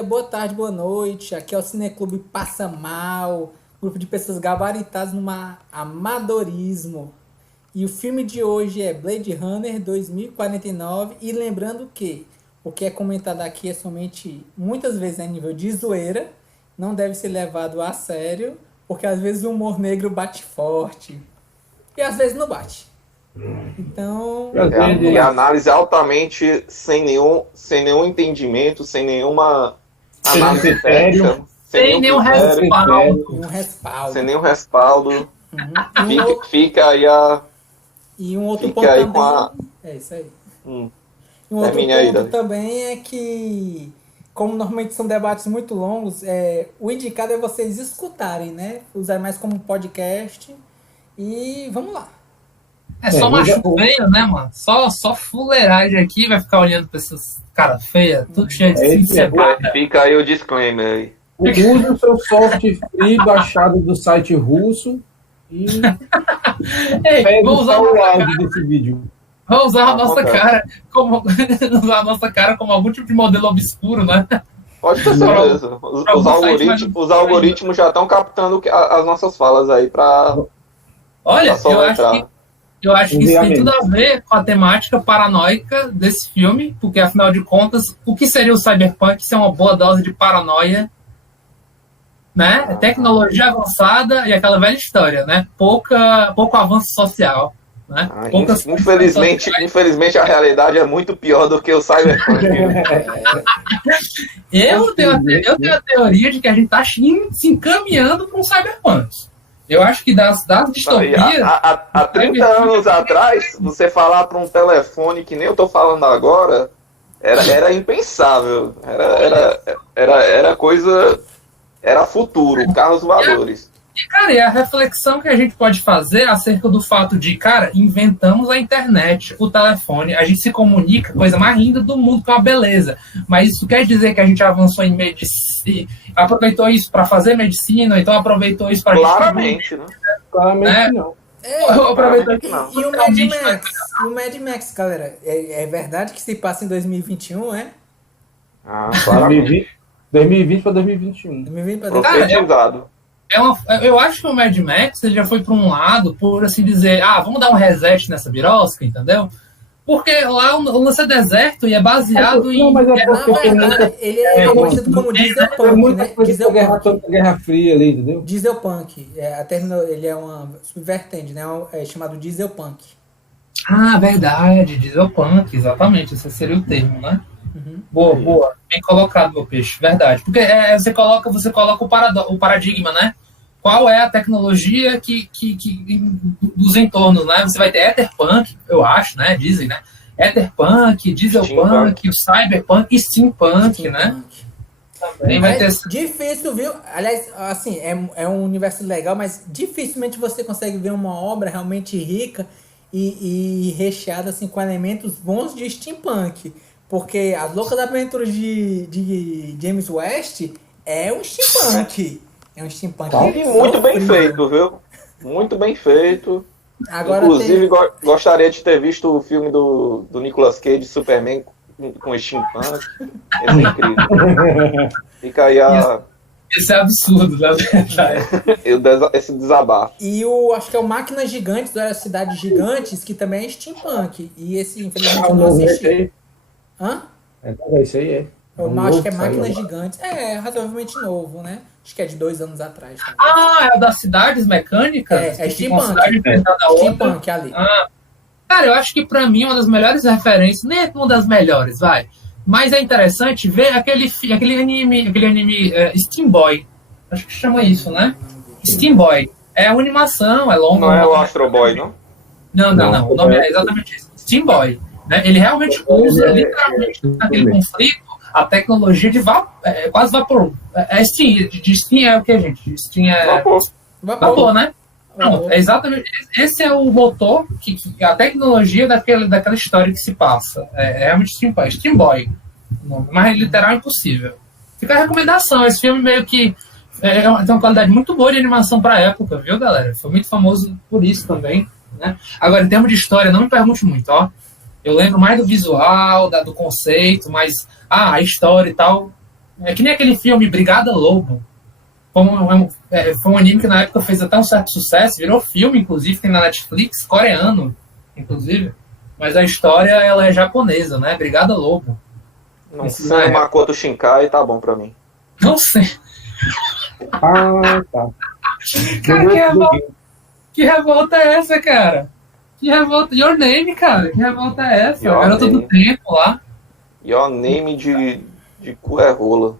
dia, boa tarde, boa noite. Aqui é o Cineclube Passa Mal, grupo de pessoas gabaritadas no amadorismo. E o filme de hoje é Blade Runner 2049. E lembrando que o que é comentado aqui é somente, muitas vezes, a nível de zoeira, não deve ser levado a sério, porque às vezes o humor negro bate forte e às vezes não bate. Então, E a análise altamente sem nenhum entendimento, sem nenhuma análise técnica, sem nenhum respaldo. Sem nenhum respaldo. Uhum. Fica aí a. E um outro Fica ponto aí também. com a. É isso aí. Hum. E um outro Termine aí, ponto Davi. também é que, como normalmente são debates muito longos, o indicado é vocês escutarem, né? Usar mais como podcast. E vamos lá. É só macho feio, né, mano? Só fuleiragem aqui, vai ficar olhando pra essas cara feia, tudo cheio de cebada. Fica aí o disclaimer aí. Use o seu software free baixado do site russo e Ei, pegue vamos usar o a áudio desse vídeo. Vamos usar a nossa acontece. cara como usar a nossa cara como algum tipo de modelo obscuro, né? Pode ter certeza. Os algoritmos já estão captando as nossas falas aí pra Olha, soletrar. eu acho que isso tem tudo a ver com a temática paranoica desse filme, porque afinal de contas, o que seria o cyberpunk se é uma boa dose de paranoia, né? Tecnologia avançada e aquela velha história, né? Pouco avanço social, né? Infelizmente a realidade é muito pior do que o cyberpunk. Eu tenho a teoria de que a gente está se encaminhando para um cyberpunk. Eu acho que das distopias... Há 30 anos atrás, você falar para um telefone que nem eu tô falando agora, era impensável. Era coisa... Era futuro, carros voadores. E, cara, é a reflexão que a gente pode fazer acerca do fato de, cara, inventamos a internet, o telefone, a gente se comunica, coisa mais linda do mundo, com a beleza. Mas isso quer dizer que a gente avançou em medicina, aproveitou isso para fazer medicina, então aproveitou isso para... Claramente, né? Claramente não. E o Mad Max, galera, é verdade que se passa em 2021, é? Claramente. 2020 para 2021. 2020 para Profetizado. Eu acho que o Mad Max ele já foi para um lado, por assim dizer, vamos dar um reset nessa birosca, entendeu? Porque lá o lance é deserto e é baseado em... Mas é porque ele é conhecido como dieselpunk, né? Guerra Fria ali, entendeu? Dieselpunk. Ele é uma subvertente, né? É chamado dieselpunk. Verdade, dieselpunk, exatamente, esse seria o termo, né? Uhum. Boa. Bem colocado, meu peixe, verdade. Porque você coloca o paradigma, né? Qual é a tecnologia dos entornos, né? Você vai ter Etherpunk, eu acho, né? Dizem, né? Etherpunk, Dieselpunk, o Cyberpunk e Steampunk, né? Também vai ter... Difícil, viu? Aliás, assim, é um universo legal, mas dificilmente você consegue ver uma obra realmente rica e recheada, assim, com elementos bons de steampunk. Porque As Loucas Aventuras de James West é um steampunk. É um steampunk. E muito bem feito, viu? Muito bem feito. Agora inclusive, gostaria de ter visto o filme do Nicolas Cage, Superman, com steampunk. Esse é incrível. Fica aí Isso é absurdo, na verdade. Esse desabafo. E acho que é o Máquinas Gigantes, das Cidades Gigantes, que também é steampunk. E esse, infelizmente, eu não assisti. Hã? Isso aí é. Eu acho que é Máquinas Gigantes. É razoavelmente novo, né? Acho que é de 2 anos atrás. Também. É o das cidades mecânicas? É steampunk. Steampunk ali. Cara, eu acho que pra mim uma das melhores referências, nem é uma das melhores, vai. Mas é interessante ver aquele anime Steam Boy. Acho que chama isso, né? Steam Boy. É uma animação, é longa. Não é o Astro Boy, não? Não. O nome é exatamente isso. Steam Boy. Né? Ele realmente usa, literalmente, naquele conflito, a tecnologia de quase vapor. Steam. De Steam é o que, gente? Steam é... Vapor, né? Não, exatamente. Esse é o motor, a tecnologia daquela história que se passa. É realmente Steampunk. Steam Boy. Mais literal impossível. Fica a recomendação. Esse filme meio que tem uma qualidade muito boa de animação pra época, viu, galera? Foi muito famoso por isso também. Né? Agora, em termos de história, não me pergunte muito, ó. Eu lembro mais do visual, do conceito, mas a história e tal, É que nem aquele filme Brigada Lobo. Foi um anime que na época fez até um certo sucesso, virou filme, inclusive, tem na Netflix, coreano, inclusive. Mas a história, ela é japonesa, né? Brigada Lobo. Não sei, o Makoto Shinkai tá bom pra mim. Não sei. Ah, tá. Cara, que revolta é essa, cara? Que revolta. Your Name, cara. Que revolta é essa? Your Garota do Name. Tempo lá. Your Name de cu é rola.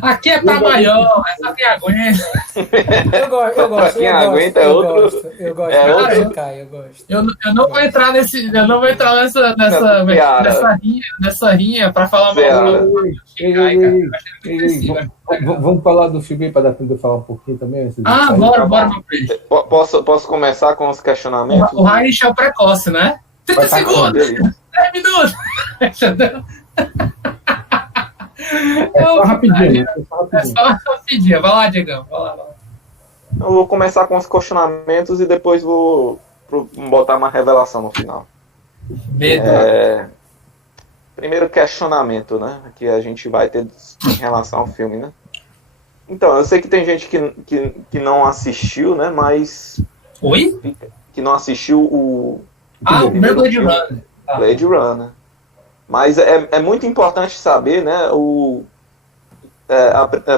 Aqui é pra maior, é só quem aguenta. Eu gosto, Quem eu aguenta é gosto, outro- eu gosto. é Eu outro- gosto, Kai, eu gosto. Eu não vou entrar nessa rinha pra falar mal Seara. do Ei, Shinkai, cara. Eu achei ele ei, agressivo, vamos falar do filme aí para dar tempo de eu falar um pouquinho também? Antes de Ah, sair? bora, meu preço. Posso começar com os questionamentos? O Heinrich é o precoce, né? 30 Vai tá segundos, Beleza. 10 minutos. Entendeu? É só rapidinho, né? É só É rapidinho. só rapidinho. Vai lá, Diegão. Vai lá. Eu vou começar com os questionamentos e depois vou botar uma revelação no final. Medo. Primeiro questionamento, né? Que a gente vai ter em relação ao filme, né? Então, eu sei que tem gente que não assistiu, né? Mas Oi? que não assistiu o Ah, o primeiro Blade filme. Runner. Tá. Blade Runner. Mas é muito importante saber, né?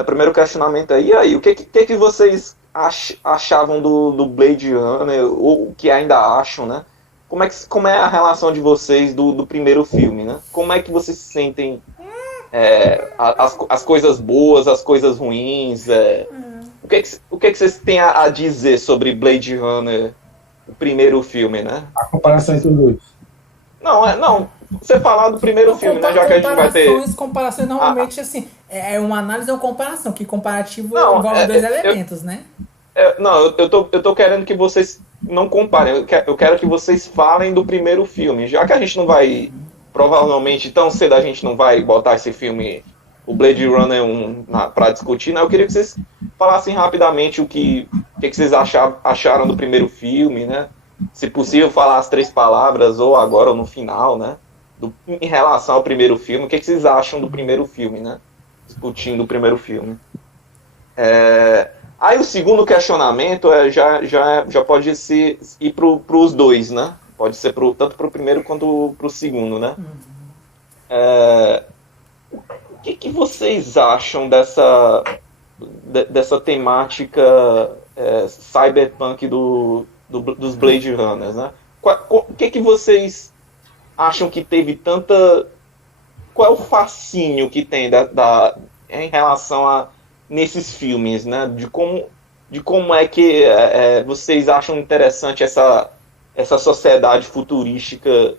Primeiro questionamento aí, o que vocês achavam do Blade Runner, ou que ainda acham, né? Como é a relação de vocês do primeiro filme, né? Como é que vocês se sentem as coisas boas, as coisas ruins? O que vocês têm a dizer sobre Blade Runner, o primeiro filme, né? A comparação entre os dois. Não. Você falar do primeiro filme, né? Já que a gente vai ter... Comparações normalmente, assim, uma análise é uma comparação, que comparativo Não, envolve dois elementos, né? Eu tô querendo que vocês não comparem. Eu quero que vocês falem do primeiro filme. Já que a gente não vai... Provavelmente, tão cedo a gente não vai botar esse filme, o Blade Runner 1, pra discutir, né? Eu queria que vocês falassem rapidamente o que vocês acharam do primeiro filme, né? Se possível, falar as 3 palavras, ou agora ou no final, né? Em relação ao primeiro filme, o que vocês acham do primeiro filme, né? Discutindo o primeiro filme. Aí o segundo questionamento já pode ir para os dois, né? Pode ser tanto para o primeiro quanto para o segundo, né? O que vocês acham dessa temática cyberpunk dos Blade Runners, né? O que vocês acham que teve tanta... Qual é o fascínio que tem em relação nesses filmes, né? De como é que vocês acham interessante essa sociedade futurística?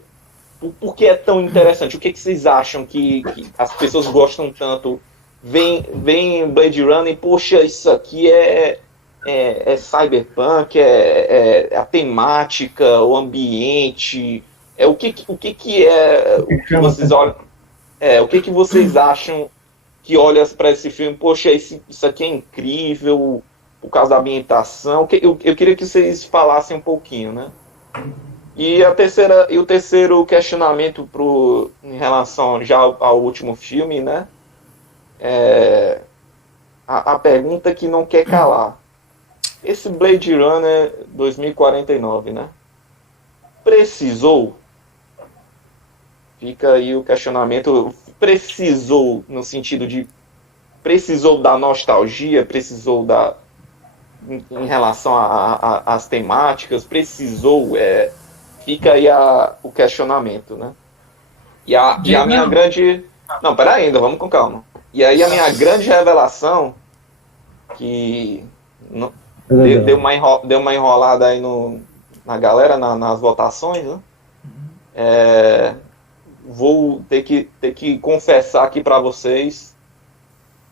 Por que é tão interessante? O que vocês acham que as pessoas gostam tanto? Vem Blade Runner e, poxa, isso aqui é cyberpunk, a temática, o ambiente, o que é o que vocês olham, o que vocês acham que olha para esse filme, poxa, isso aqui é incrível por causa da ambientação. Eu queria que vocês falassem um pouquinho, né? E o terceiro questionamento em relação já ao último filme, né? A pergunta que não quer calar. Esse Blade Runner 2049, né? Precisou? Fica aí o questionamento. Precisou no sentido de... Precisou da nostalgia? Precisou em relação às temáticas? Precisou? Fica aí o questionamento, né? E a minha grande... Não, peraí ainda, vamos com calma. E aí a minha grande revelação, que deu uma enrolada aí na galera, nas votações, né? Vou ter que confessar aqui pra vocês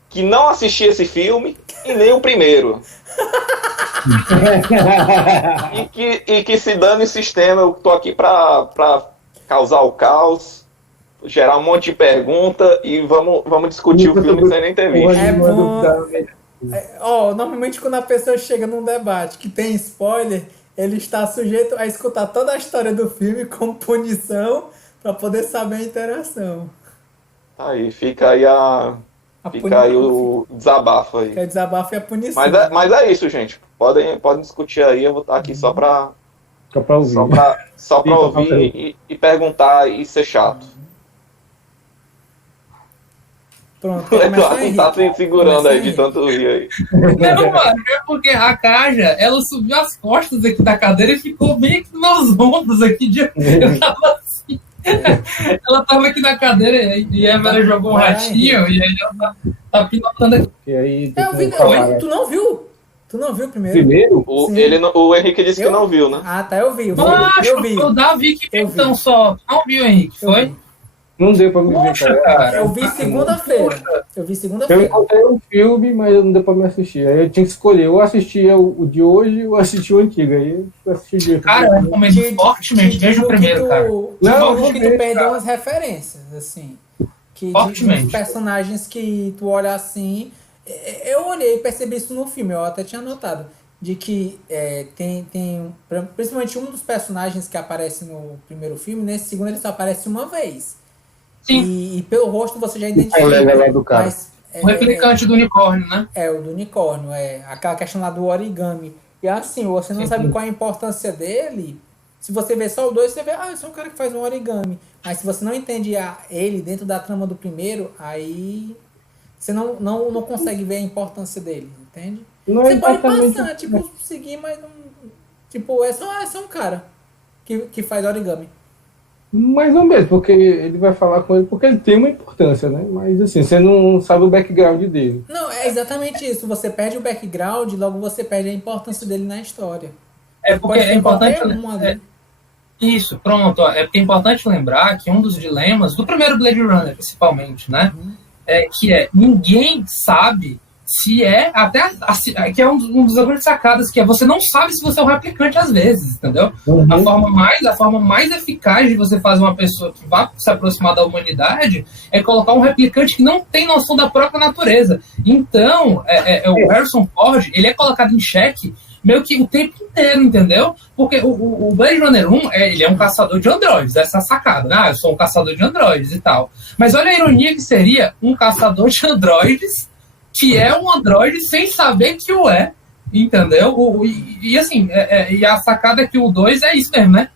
que não assisti esse filme e nem o primeiro. e que se dane o sistema, eu tô aqui pra causar o caos, gerar um monte de pergunta e vamos discutir o filme sem nem ter visto. É bom. Normalmente quando a pessoa chega num debate que tem spoiler, ele está sujeito a escutar toda a história do filme como punição para poder saber a interação. Aí, fica aí fica aí o desabafo aí. Que é desabafo e a punição. Mas é isso, gente. Podem discutir aí, eu vou estar aqui só pra ouvir. Só pra ouvir e perguntar e ser chato. Pronto, O Eduardo não tá se segurando aí de tanto rir aí. Não, mano, é porque a Kaja, ela subiu as costas aqui da cadeira e ficou bem aqui nos meus ombros aqui. Eu tava assim. Ela tava aqui na cadeira e a Eva jogou um ratinho e aí ela tá pilotando aqui. E aí, tu não viu? Tu não viu primeiro? Primeiro? O Henrique disse que não viu, né? Ah, tá, eu vi. Eu vi. O Davi que viu então só. Não viu, Henrique, foi? Não deu pra me ver, cara. Eu vi segunda-feira. Eu encontrei um filme, mas não deu pra me assistir. Aí eu tinha que escolher. Eu assistia o de hoje ou assistia o antigo. Aí eu assisti. Cara, eu recomendo fortemente. Veja o primeiro, cara. Não, que tu perde umas referências, assim. De uns personagens que tu olha assim... Eu olhei e percebi isso no filme. Eu até tinha notado. De que tem... Principalmente um dos personagens que aparece no primeiro filme, nesse segundo ele só aparece uma vez. E pelo rosto você já identifica. Mas, o replicante do unicórnio, né? O do unicórnio. Aquela questão lá do origami. E assim, você não sabe qual a importância dele. Se você vê só o 2, você vê, esse é um cara que faz um origami. Mas se você não entende ele dentro da trama do primeiro, aí você não consegue ver a importância dele, entende? Você pode passar, seguir, mas não... é só um cara que faz origami. Mais ou menos, porque ele vai falar com ele porque ele tem uma importância, né? Mas assim, você não sabe o background dele. Não, é exatamente isso. Você perde o background, logo você perde a importância dele na história. Porque é importante... Isso, pronto. É porque é importante lembrar que um dos dilemas do primeiro Blade Runner, principalmente, né? Que ninguém sabe se até que é um dos grandes sacadas, que você não sabe se você é um replicante às vezes, entendeu? A forma mais eficaz de você fazer uma pessoa que vá se aproximar da humanidade é colocar um replicante que não tem noção da própria natureza. Então, o Harrison Ford, ele é colocado em xeque meio que o tempo inteiro, entendeu? Porque o Blade Runner 1, ele é um caçador de androides, essa sacada, né? Eu sou um caçador de androides e tal. Mas olha a ironia que seria um caçador de androides que é um androide sem saber que o é, entendeu? E assim, e a sacada é que o 2 é isso mesmo, né?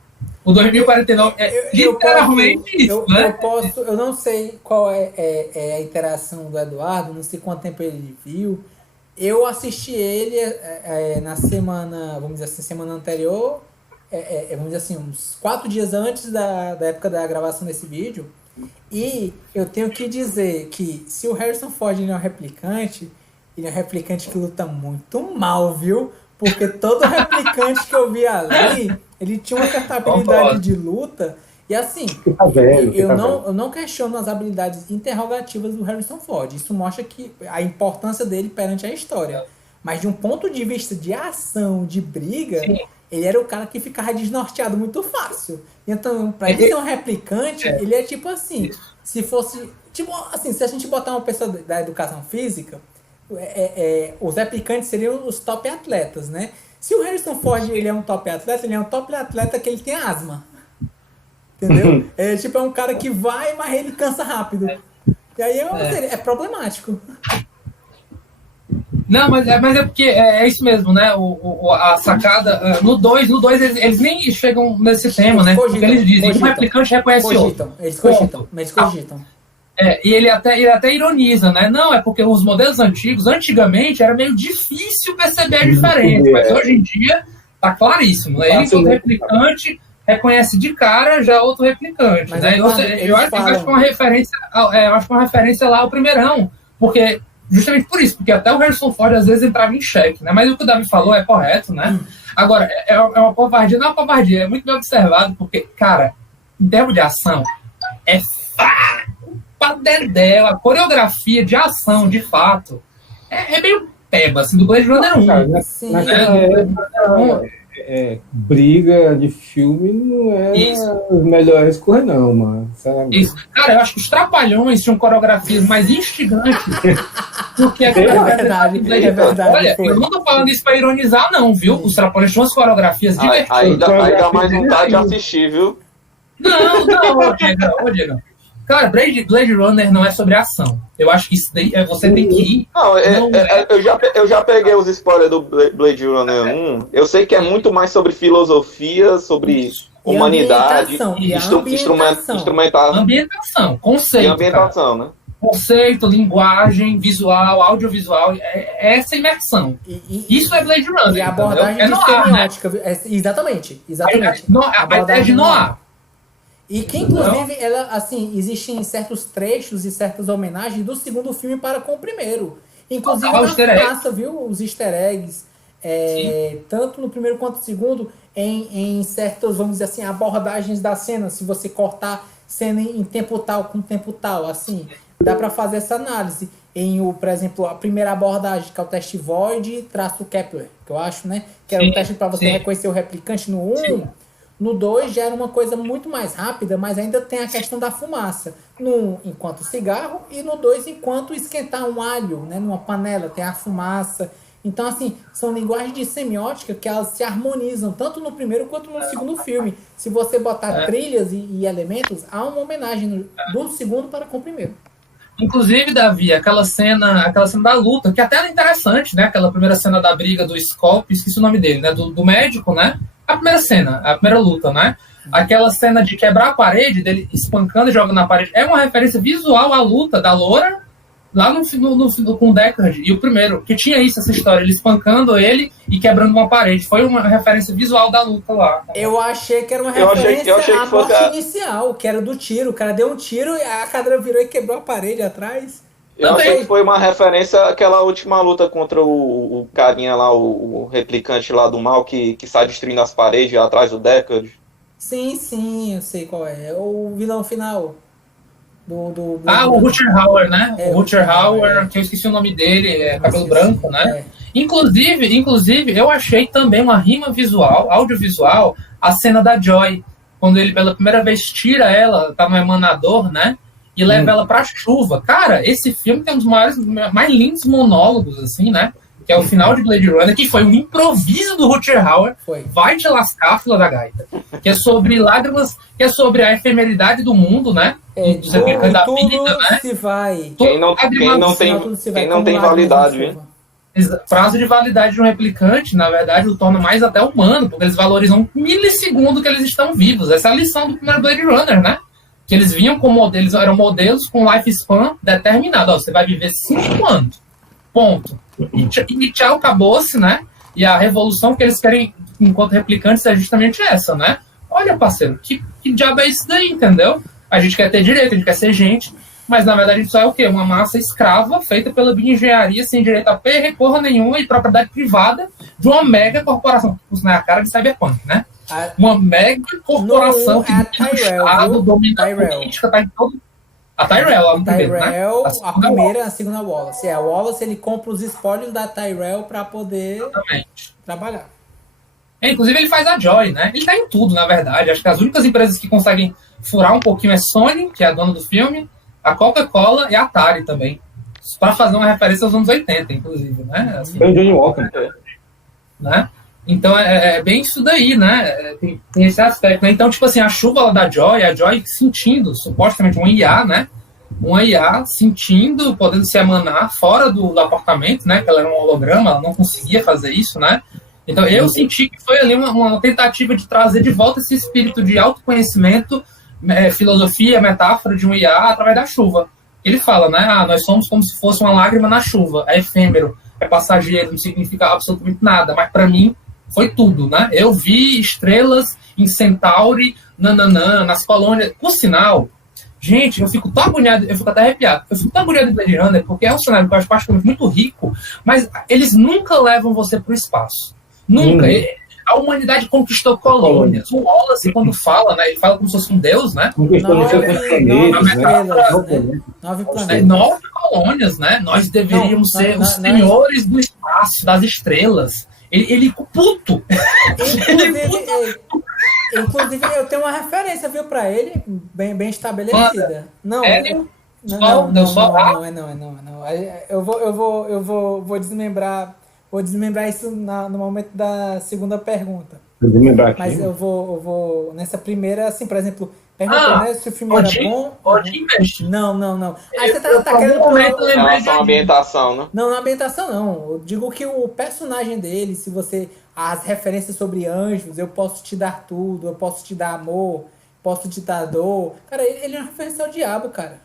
O 2049 é literalmente isso, né? Eu não sei qual é a interação do Eduardo, não sei quanto tempo ele viu. Eu assisti ele na semana, vamos dizer assim, semana anterior, vamos dizer assim, uns 4 dias antes da época da gravação desse vídeo. E eu tenho que dizer que se o Harrison Ford ele é um replicante que luta muito mal, viu? Porque todo replicante que eu vi ali, ele tinha uma certa habilidade de luta. E assim, eu não questiono as habilidades interrogativas do Harrison Ford. Isso mostra que a importância dele perante a história. Mas de um ponto de vista de ação, de briga... Sim. Ele era o cara que ficava desnorteado muito fácil. Então, pra ele ser um replicante, ele é tipo assim, se fosse... Tipo assim, se a gente botar uma pessoa da educação física, os replicantes seriam os top atletas, né? Se o Harrison Ford ele é um top atleta, ele é um top atleta que ele tem asma. Entendeu? É um cara que vai, mas ele cansa rápido. E aí é problemático. Não, mas é porque é isso mesmo, né? A sacada. No 2 eles nem chegam nesse tema, né? Porque eles dizem que um replicante reconhece outro. Eles cogitam. E ele até ironiza, né? Não, é porque os modelos antigamente, era meio difícil perceber a diferença. Mas hoje em dia, tá claríssimo. Né? Ele, o replicante, reconhece de cara já outro replicante. Né? Eu acho que uma referência lá ao primeirão. Porque. Justamente por isso, porque até o Harrison Ford às vezes entrava em xeque, né? Mas o que o Davi falou é correto, né? Agora, é uma covardia, não é uma covardia, é muito bem observado, porque, cara, em termos de ação, é fraco pra dedéu, a coreografia de ação, de fato, é meio peba, assim, do Blade Runner 1. Sim. Briga de filme não é as melhores coisas, não, mano. Isso. Cara, eu acho que os Trapalhões tinham coreografias mais instigantes do que a verdade. Olha, eu não tô falando isso pra ironizar, não, viu? Os Trapalhões tinham umas coreografias divertidas. Aí dá mais vontade de assistir, viu? Não, ô Diego. Cara, Blade Runner não é sobre ação. Eu acho que isso daí você tem que ir. Não, eu já peguei os spoilers do Blade Runner 1. Eu sei que é muito mais sobre filosofia, sobre humanidade, ambientação, conceito. E ambientação, né? Conceito, linguagem, visual, audiovisual, essa imersão. Isso é Blade Runner. E a abordagem de semiótica. Né? Exatamente. A ideia de Noir. E que, inclusive, ela, assim, existem certos trechos e certas homenagens do segundo filme para com o primeiro. Inclusive na fumaça, viu? Os easter eggs. Tanto no primeiro quanto no segundo, em certas, vamos dizer assim, abordagens da cena. Se você cortar cena em tempo tal com tempo tal, assim, dá para fazer essa análise. Por exemplo, a primeira abordagem, que é o teste Void, traço Kepler, que eu acho, né? Que era o teste para você reconhecer o replicante no 1. No 2 já era uma coisa muito mais rápida, mas ainda tem a questão da fumaça. No 1, enquanto cigarro, e no 2, enquanto esquentar um alho, né, numa panela, tem a fumaça. Então, assim, são linguagens de semiótica que elas se harmonizam, tanto no primeiro quanto no segundo filme. Se você botar trilhas e elementos, há uma homenagem do segundo para com o primeiro. Inclusive, Davi, aquela cena da luta, que até era interessante, né? Aquela primeira cena da briga do Sculpt, esqueci o nome dele, né? Do médico, né? A primeira cena, a primeira luta, né? Aquela cena de quebrar a parede, dele espancando e jogando na parede, é uma referência visual à luta da Laura, lá no com o Deckard, e o primeiro, que tinha isso, essa história, ele espancando ele e quebrando uma parede. Foi uma referência visual da luta lá. Eu achei que era uma referência à morte inicial, que era do tiro. O cara deu um tiro e a cadeira virou e quebrou a parede atrás. Eu achei que foi uma referência àquela última luta contra o carinha lá, o replicante lá do mal, que sai destruindo as paredes atrás do Deckard. Sim, eu sei qual é. É o vilão final. O Rutger Hauer, né? O Rutger Hauer, que eu esqueci o nome dele, cabelo branco, né? Inclusive, eu achei também uma rima visual, audiovisual, a cena da Joy, quando ele pela primeira vez tira ela, tá no emanador, né? E leva ela pra chuva. Cara, esse filme tem um dos mais lindos monólogos, assim, né? Que é o final de Blade Runner, que foi um improviso do Rutger Hauer. Vai te lascar, fila da gaita. Que é sobre lágrimas, que é sobre a efemeridade do mundo, né? Dos replicantes da vida, né? Se vai. Quem não tem validade, hein? Prazo de validade de um replicante, na verdade, o torna mais até humano, porque eles valorizam um milissegundo que eles estão vivos. Essa é a lição do primeiro Blade Runner, né? Que eles vinham com modelos, eram modelos com lifespan determinado. Ó, você vai viver 5 anos. Ponto. E tchau, acabou-se, né? E a revolução que eles querem, enquanto replicantes, é justamente essa, né? Olha, parceiro, que diabo é isso daí, entendeu? A gente quer ter direito, a gente quer ser gente, mas na verdade a gente só é o quê? Uma massa escrava feita pela bioengenharia, sem direito a porra nenhuma e propriedade privada de uma mega corporação. Isso não é a cara de Cyberpunk, né? Uma mega corporação que domina a política, tá em todo. A Tyrell, a primeira, a segunda Wallace. A Wallace, ele compra os espólios da Tyrell para poder trabalhar. Inclusive, ele faz a Joy, né? Ele tá em tudo, na verdade. Acho que as únicas empresas que conseguem furar um pouquinho é Sony, que é a dona do filme, a Coca-Cola e a Atari também. Para fazer uma referência aos anos 80, inclusive, né? Assim, o Johnny Walker. Né? Então, é bem isso daí, né? Tem esse aspecto, né? Então, tipo assim, a chuva lá da Joy, a Joy sentindo, supostamente, um IA, né? Um IA sentindo, podendo se emanar fora do apartamento, né? Que ela era um holograma, ela não conseguia fazer isso, né? Então, eu senti que foi ali uma tentativa de trazer de volta esse espírito de autoconhecimento, filosofia, metáfora de um IA através da chuva. Ele fala, né? Nós somos como se fosse uma lágrima na chuva, é efêmero, é passageiro, não significa absolutamente nada, mas para mim foi tudo, né? Eu vi estrelas em Centauri, nas colônias. Por sinal, gente, eu fico tão agoniado, eu fico até arrepiado. Eu fico tão agoniado em Blade Runner, porque é um cenário que eu acho particularmente muito rico, mas eles nunca levam você para o espaço. Nunca. A humanidade conquistou colônias. O Wallace, quando fala, né? Ele fala como se fosse um deus, né? Conquistou 9 planetas. 9 colônias, né? Nós deveríamos ser os senhores do espaço, das estrelas. Ele puto. Inclusive, eu tenho uma referência, viu, pra ele, bem estabelecida. Não. Eu vou desmembrar isso no momento da segunda pergunta. Vou desmembrar aqui. Mas eu vou nessa primeira, assim, por exemplo, Perguntou, né, se o filme era bom. Odin mestre. Não. Aí você tá querendo... Em relação à ambientação, né? Não, na ambientação não. Eu digo que o personagem dele, se você... As referências sobre anjos, eu posso te dar tudo, eu posso te dar amor, posso te dar dor. Cara, ele é uma referência ao diabo, cara.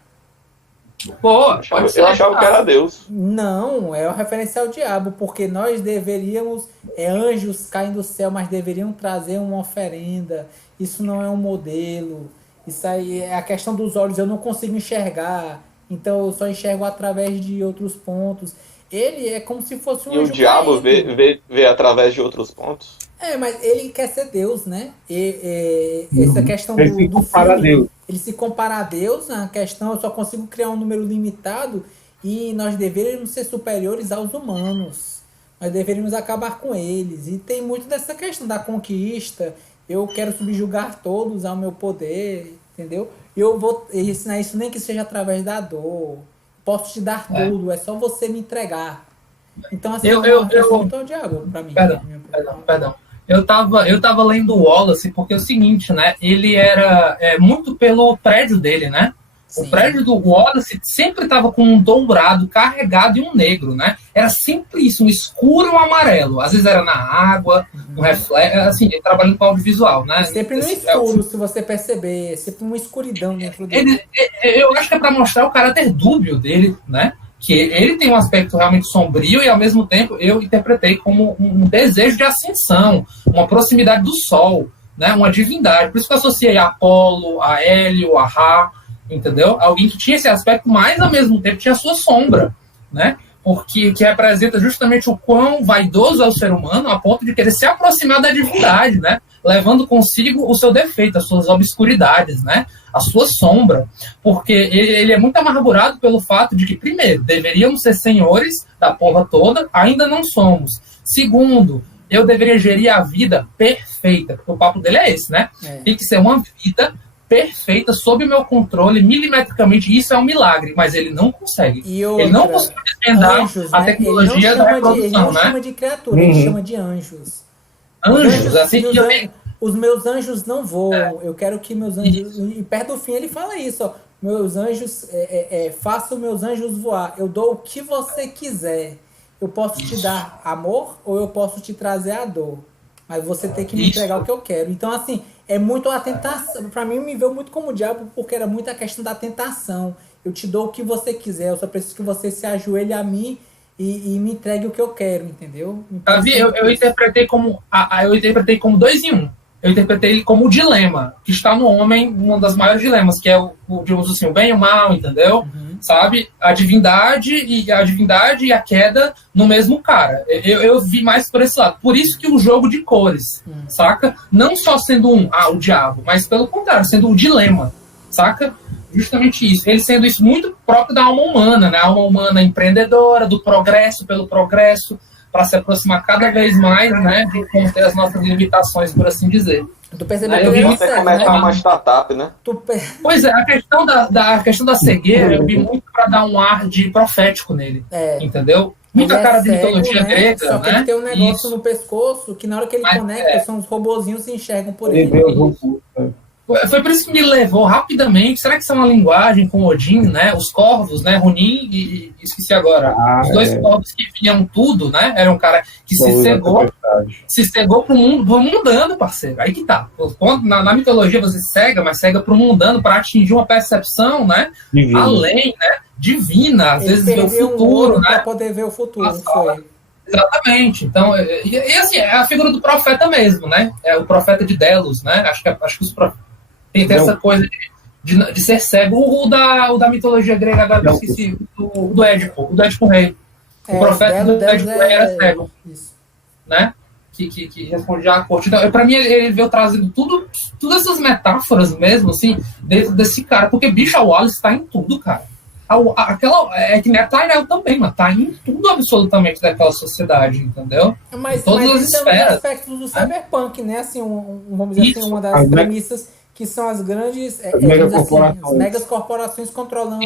Pô, pode ser. Eu achava que era Deus. Não, é uma referência ao diabo, porque nós deveríamos... anjos caem do céu, mas deveriam trazer uma oferenda. Isso não é um modelo. Isso aí é a questão dos olhos, eu não consigo enxergar. Então eu só enxergo através de outros pontos. Ele é como se fosse um E o anjo diabo caído. vê através de outros pontos. Mas ele quer ser Deus, né? Essa questão Ele se do compara a filme, Deus. ele se compara a Deus, na questão eu só consigo criar um número limitado e nós deveríamos ser superiores aos humanos. Nós deveríamos acabar com eles. E tem muito dessa questão da conquista. Eu quero subjugar todos ao meu poder, entendeu? E eu vou ensinar isso nem que seja através da dor. Posso te dar tudo, é só você me entregar. Então, assim, é uma questão muito ao diabo pra mim. Perdão. Eu tava lendo o Wallace porque é o seguinte, né? Ele era muito pelo prédio dele, né? Sim. O prédio do Wallace sempre tava com um dourado carregado e um negro, né? Era sempre isso, um escuro e um amarelo. Às vezes era na água, um reflexo, assim, ele trabalhando com audiovisual, né? Sempre no escuro, se você perceber. Sempre uma escuridão dentro dele. Eu acho que é para mostrar o caráter dúbio dele, né? Que ele tem um aspecto realmente sombrio e, ao mesmo tempo, eu interpretei como um desejo de ascensão, uma proximidade do sol, né? Uma divindade. Por isso que eu associei a Apolo, a Hélio, a Ra, entendeu? Alguém que tinha esse aspecto, mas, ao mesmo tempo, tinha a sua sombra, né? Porque que representa justamente o quão vaidoso é o ser humano a ponto de querer se aproximar da divindade, né? Levando consigo o seu defeito, as suas obscuridades, né? A sua sombra. Porque ele é muito amargurado pelo fato de que, primeiro, deveríamos ser senhores da porra toda, ainda não somos. Segundo, eu deveria gerir a vida perfeita, porque o papo dele é esse, né? Tem que ser uma vida perfeita, sob o meu controle, milimetricamente. Isso é um milagre, mas ele não consegue. Ele não consegue desvendar anjos, a né? tecnologia da reprodução, ele não né? chama de criatura, ele chama de anjos. Anjos, assim, os meus anjos não voam. Eu quero que meus anjos... E perto do fim ele fala isso, ó. Meus anjos... façam meus anjos voar. Eu dou o que você quiser. Eu posso te dar amor ou eu posso te trazer a dor. Mas você tem que me entregar o que eu quero. Então, assim, é muito a tentação. Pra mim, me veio muito como diabo, porque era muito a questão da tentação. Eu te dou o que você quiser, eu só preciso que você se ajoelhe a mim e me entregue o que eu quero, entendeu? Então, Davi, eu interpretei como 2 em 1. Eu interpretei ele como o dilema que está no homem, um dos maiores dilemas, que é digamos assim, o bem e o mal, entendeu? Sabe? A divindade e a queda no mesmo cara. Eu vi mais por esse lado. Por isso que o jogo de cores, saca? Não só sendo o diabo, mas pelo contrário, sendo o dilema, saca? Justamente isso. Ele sendo isso muito próprio da alma humana, né? A alma humana empreendedora, do progresso pelo progresso, para se aproximar cada vez mais, né, de conter as nossas limitações, por assim dizer. Tu percebeu que Eu vi ele até começar uma startup, né? Pois é, a questão da cegueira eu vi muito para dar um ar de profético nele, entendeu? Muita cara de mitologia grega, só que né? ele tem um negócio no pescoço que na hora que ele conecta, são os robozinhos que se enxergam por ele. Foi por isso que me levou rapidamente. Será que isso é uma linguagem com Odin, né? Os corvos, né? Ronin e esqueci agora. Os dois corvos que viam tudo, né? Era um cara que se cegou pro mundano, parceiro. Aí que tá. Na mitologia você cega, mas cega pro mundano para atingir uma percepção, né? Divina. Além, né? Divina. Às vezes ver o futuro, né? Para poder ver o futuro. Foi. Exatamente. Então, e assim, é a figura do profeta mesmo, né? É o profeta de Delos, né? Acho que os profetas tem essa coisa de ser cego. O da mitologia grega, agora eu esqueci, do Édipo, o do Édipo Rei. O profeta do Édipo Rei era cego. Isso. Né? Que respondia à corte. Então, pra mim, ele veio trazendo todas essas metáforas mesmo, assim, dentro desse cara. Porque, bicho, a Wallace tá em tudo, cara. É que nem a Tyrell também, mas tá em tudo absolutamente daquela sociedade, entendeu? Mas todas as esferas. Aspectos do cyberpunk, né? Assim, vamos dizer assim, uma das premissas que são as grandes megas corporações controlando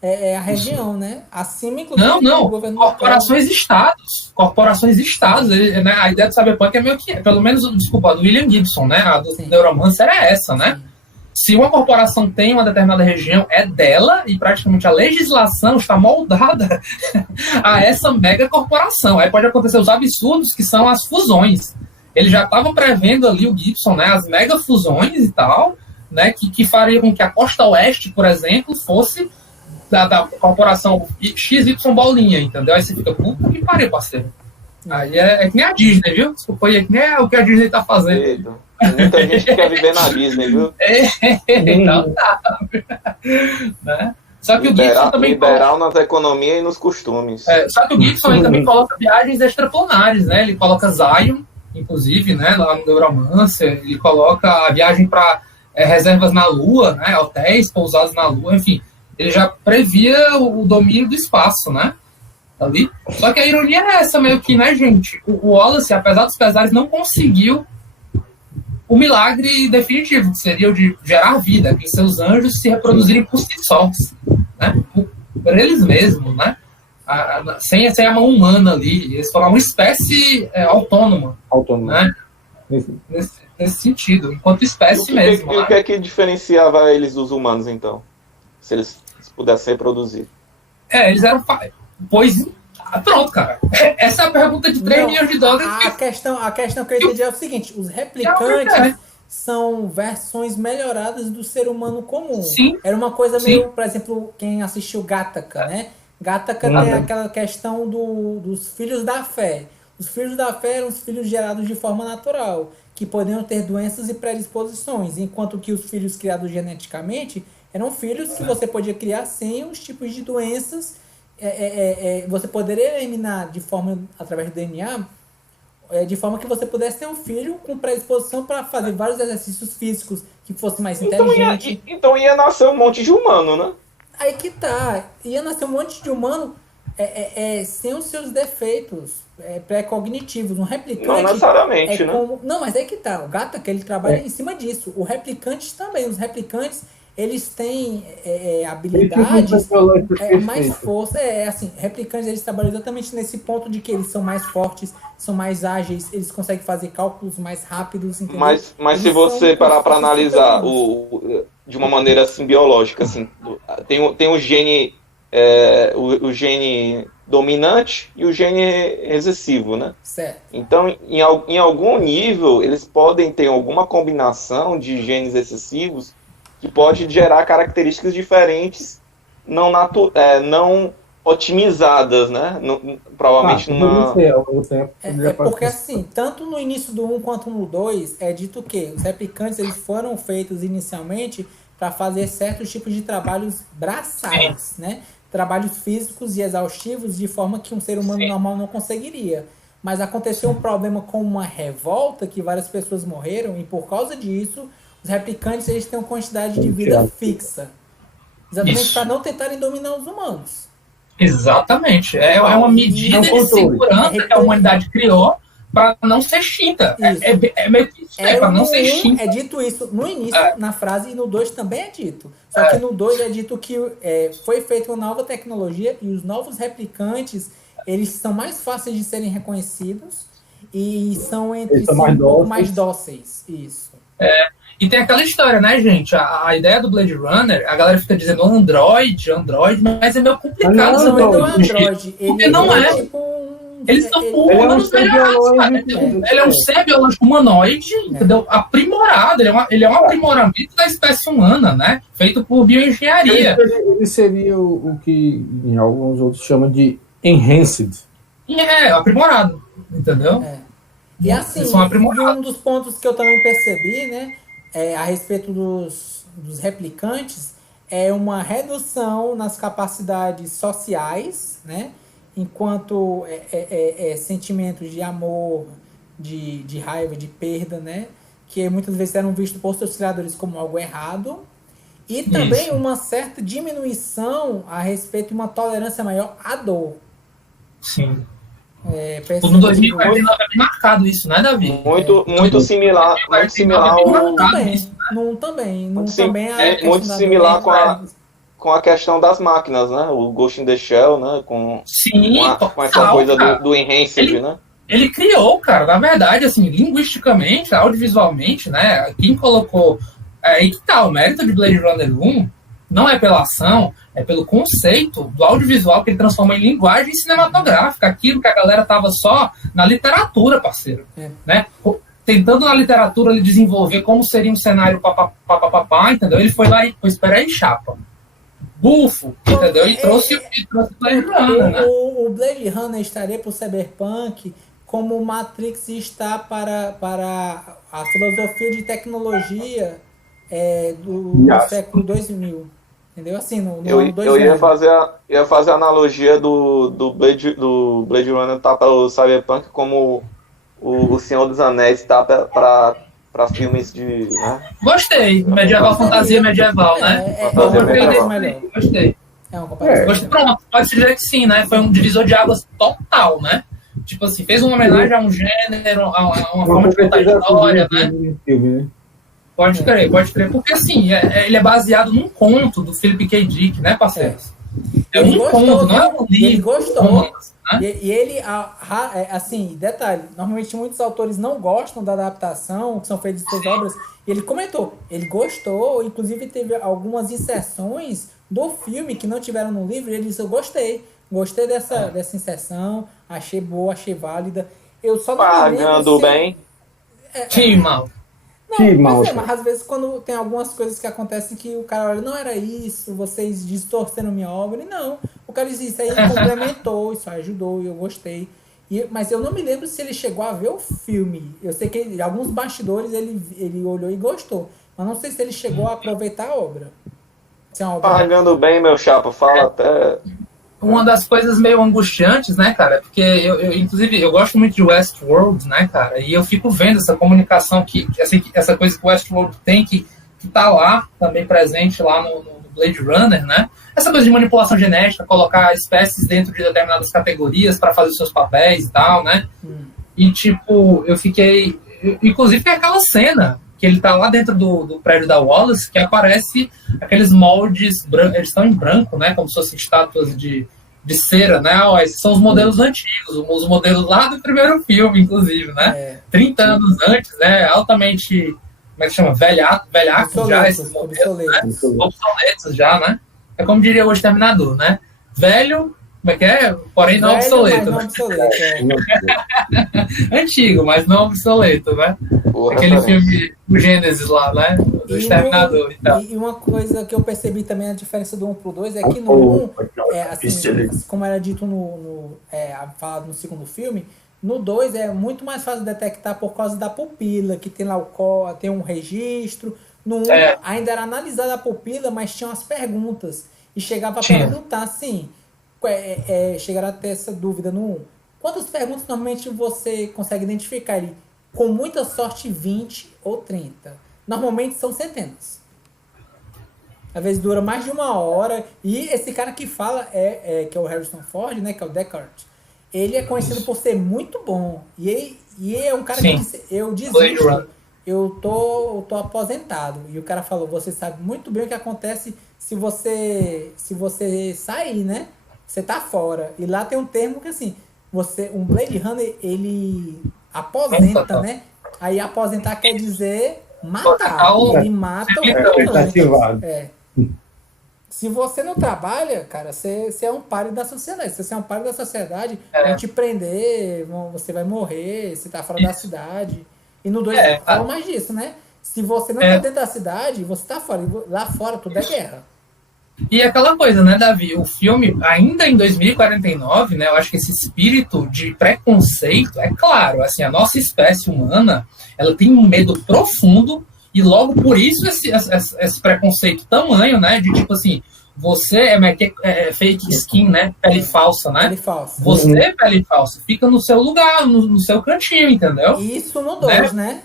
a região, né? Acima, inclusive, do governo corporações estados. Né? A ideia do cyberpunk é meio que, pelo menos, desculpa, do William Gibson, né? A do Neuromancer era essa, né? Se uma corporação tem uma determinada região, é dela, e praticamente a legislação está moldada a essa mega corporação. Aí pode acontecer os absurdos que são as fusões. Ele já estava prevendo ali, o Gibson, né, as mega fusões e tal, né, que faria com que a Costa Oeste, por exemplo, fosse da corporação XY Bolinha, entendeu? Aí você fica, puta que pariu, parceiro. Aí é que nem a Disney, viu? Desculpa aí, é que nem o que a Disney tá fazendo. Tem muita gente que quer viver na Disney, viu? Então tá. Né? Só que o Gibson também liberal nas economias e nos costumes. Só que o Gibson aí também coloca viagens extraplanares, né? Ele coloca Zion, inclusive, né? Lá no Neuromancer, ele coloca a viagem para reservas na Lua, né? Hotéis pousados na Lua, enfim. Ele já previa o domínio do espaço, né? Ali. Só que a ironia é essa meio que, né, gente? O Wallace, apesar dos pesares, não conseguiu o milagre definitivo, que seria o de gerar vida, que seus anjos se reproduzirem por si sós, né? Por eles mesmos, né? Sem a mão humana ali. Eles foram uma espécie autônoma. Né? Nesse sentido, enquanto espécie mesmo. E o que é que diferenciava eles dos humanos, então? Se eles pudessem reproduzir? Eles eram... Pois... Pronto, cara. Essa é a pergunta de 3 milhões de dólares. A questão que eu entendi é o seguinte: os replicantes são versões melhoradas do ser humano comum. Sim. Era uma coisa meio, por exemplo, quem assistiu Gattaca, né? Gattaca tem aquela questão dos filhos da fé. Os filhos da fé eram os filhos gerados de forma natural, que podiam ter doenças e predisposições, enquanto que os filhos criados geneticamente eram filhos que você podia criar sem os tipos de doenças. Você poderia eliminar através do DNA, de forma que você pudesse ter um filho com predisposição para fazer vários exercícios físicos, que fosse mais inteligente. Então ia nascer um monte de humano, né? Aí que tá. Ia nascer um monte de humano sem os seus defeitos pré-cognitivos. Um replicante... Não necessariamente, né? Não, mas aí que tá. O Gattaca, ele trabalha em cima disso. O replicante também. Os replicantes, eles têm habilidades, mais força. Assim, replicantes, eles trabalham exatamente nesse ponto de que eles são mais fortes, são mais ágeis, eles conseguem fazer cálculos mais rápidos, entendeu? Mas se você parar para analisar de uma maneira assim, biológica, assim, tem o gene dominante e o gene recessivo, né? Certo. Então, em algum nível, eles podem ter alguma combinação de genes recessivos que pode gerar características diferentes, não otimizadas, né? Provavelmente numa... Porque assim, tanto no início do 1 quanto no 2, é dito que os replicantes eles foram feitos inicialmente para fazer certos tipos de trabalhos braçais, né? Trabalhos físicos e exaustivos de forma que um ser humano normal não conseguiria. Mas aconteceu um problema com uma revolta que várias pessoas morreram e por causa disso os replicantes eles têm uma quantidade de vida fixa. Exatamente para não tentarem dominar os humanos. Exatamente. É uma medida de segurança que a humanidade criou para não ser extinta. É meio que isso, para não ser extinta. É dito isso no início, na frase, e no 2 também é dito. Só que no 2 é dito que foi feita uma nova tecnologia e os novos replicantes, eles são mais fáceis de serem reconhecidos e são entre si um pouco mais dóceis. Isso. E tem aquela história, né, gente? A ideia do Blade Runner, a galera fica dizendo Android, mas é meio complicado. Não é do Android. Porque não é. Eles são humanos melhorados, cara. Ele é um ser biológico humanoide, entendeu? Aprimorado. Ele é um aprimoramento da espécie humana, né? Feito por bioengenharia. Ele seria o que em alguns outros chamam de enhanced. Aprimorado, entendeu? E assim, um dos pontos que eu também percebi, né? A respeito dos replicantes é uma redução nas capacidades sociais, né? Enquanto sentimentos de amor, de raiva, de perda, né? Que muitas vezes eram vistos por seus criadores como algo errado. E também uma certa diminuição a respeito de uma tolerância maior à dor. Sim. No 2049 é bem marcado isso, né, Davi? Muito similar muito similar com a questão das máquinas, né? O Ghost in the Shell, né? Com essa coisa do enhanced, né? Ele criou, cara, na verdade, assim, linguisticamente, audiovisualmente, né? Quem colocou aí que tá, o mérito de Blade Runner 1 não é pela ação, é pelo conceito do audiovisual que ele transforma em linguagem cinematográfica, aquilo que a galera tava só na literatura, parceiro, né? Tentando na literatura ele desenvolver como seria um cenário papapá, entendeu? Ele foi lá e foi esperar em chapa. Bufo, entendeu? E trouxe Blade Runner, né? O Blade Runner estaria pro Cyberpunk como o Matrix está para a filosofia de tecnologia do século 2000. Entendeu? Assim, no ano 2000. Eu ia fazer a analogia do Blade Runner tá para o Cyberpunk como o Senhor dos Anéis tá para filmes de... Né? Gostei. Medieval, fantasia medieval, né? Gostei. É uma comparação. Gostei. Pronto, pode dizer que sim, né? Foi um divisor de águas total, né? Tipo assim, fez uma homenagem a um gênero, a uma forma de contar história, né? Pode crer. Porque assim, ele é baseado num conto do Philip K. Dick, né, parceiros? É um conto, não é um livro. Ele gostou. Romance, né? E ele, assim, detalhe, normalmente muitos autores não gostam da adaptação, que são feitas de suas obras, e ele comentou, ele gostou, inclusive teve algumas inserções do filme que não tiveram no livro, e ele disse, eu gostei dessa inserção, achei boa, achei válida. Eu só não me lembro Pagando bem. Mal. Não, mas às vezes quando tem algumas coisas que acontecem que o cara olha, não era isso, vocês distorceram minha obra, e não. O cara diz isso aí, complementou, isso ajudou, e eu gostei. Mas eu não me lembro se ele chegou a ver o filme. Eu sei que em alguns bastidores ele olhou e gostou, mas não sei se ele chegou a aproveitar a obra. Pagando bem, meu chapa, fala até... Uma das coisas meio angustiantes, né, cara, porque inclusive, eu gosto muito de Westworld, né, cara, e eu fico vendo essa comunicação, essa coisa que o Westworld tem, que tá lá, também presente lá no Blade Runner, né, essa coisa de manipulação genética, colocar espécies dentro de determinadas categorias para fazer os seus papéis e tal, né, e tipo, eu fiquei, inclusive tem aquela cena, que ele tá lá dentro do prédio da Wallace, que aparece aqueles moldes, eles estão em branco, né, como se fossem estátuas de cera, né, esses são os modelos antigos, os modelos lá do primeiro filme, inclusive, né, 30 anos antes, né, altamente, como é que chama, velhacos já, esses modelos, obsoletos já, né, é como diria o Exterminador, né, velho, como é que é? Porém não obsoleto. Não obsoleto Antigo, mas não obsoleto, né? Aquele filme, o Gênesis lá, né? Do Exterminador e tal. E uma coisa que eu percebi também, a diferença do 1 pro 2, é que no 1, assim, como era dito falado no segundo filme, no 2 é muito mais fácil detectar por causa da pupila, que tem lá tem um registro. No 1 ainda era analisada a pupila, mas tinha umas perguntas. E chegava a perguntar assim... chegaram a ter essa dúvida no 1. Quantas perguntas normalmente você consegue identificar ali? Com muita sorte, 20 ou 30. Normalmente são centenas. Às vezes dura mais de uma hora. E esse cara que fala, que é o Harrison Ford, né, que é o Deckard, ele é conhecido por ser muito bom. E ele é um cara que disse, eu desisto, eu tô aposentado. E o cara falou, você sabe muito bem o que acontece se você sair, né? Você tá fora. E lá tem um termo que assim, um Blade Runner, ele aposenta, né? Aí aposentar quer dizer matar. Ele mata o Runner. Se você não trabalha, cara, você é um páreo da sociedade. Se você é um páreo da sociedade, vão te prender, você vai morrer, você tá fora da cidade. E no 2 fala mais disso, né? Se você não tá dentro da cidade, você tá fora. E lá fora tudo é guerra. E aquela coisa, né, Davi? O filme, ainda em 2049, né, eu acho que esse espírito de preconceito, é claro, assim, a nossa espécie humana, ela tem um medo profundo e logo por isso esse preconceito tamanho, né, de tipo assim, você é fake skin, né, pele falsa, né? Pele falsa. Você, pele falsa, fica no seu lugar, no seu cantinho, entendeu? Isso no 2, né?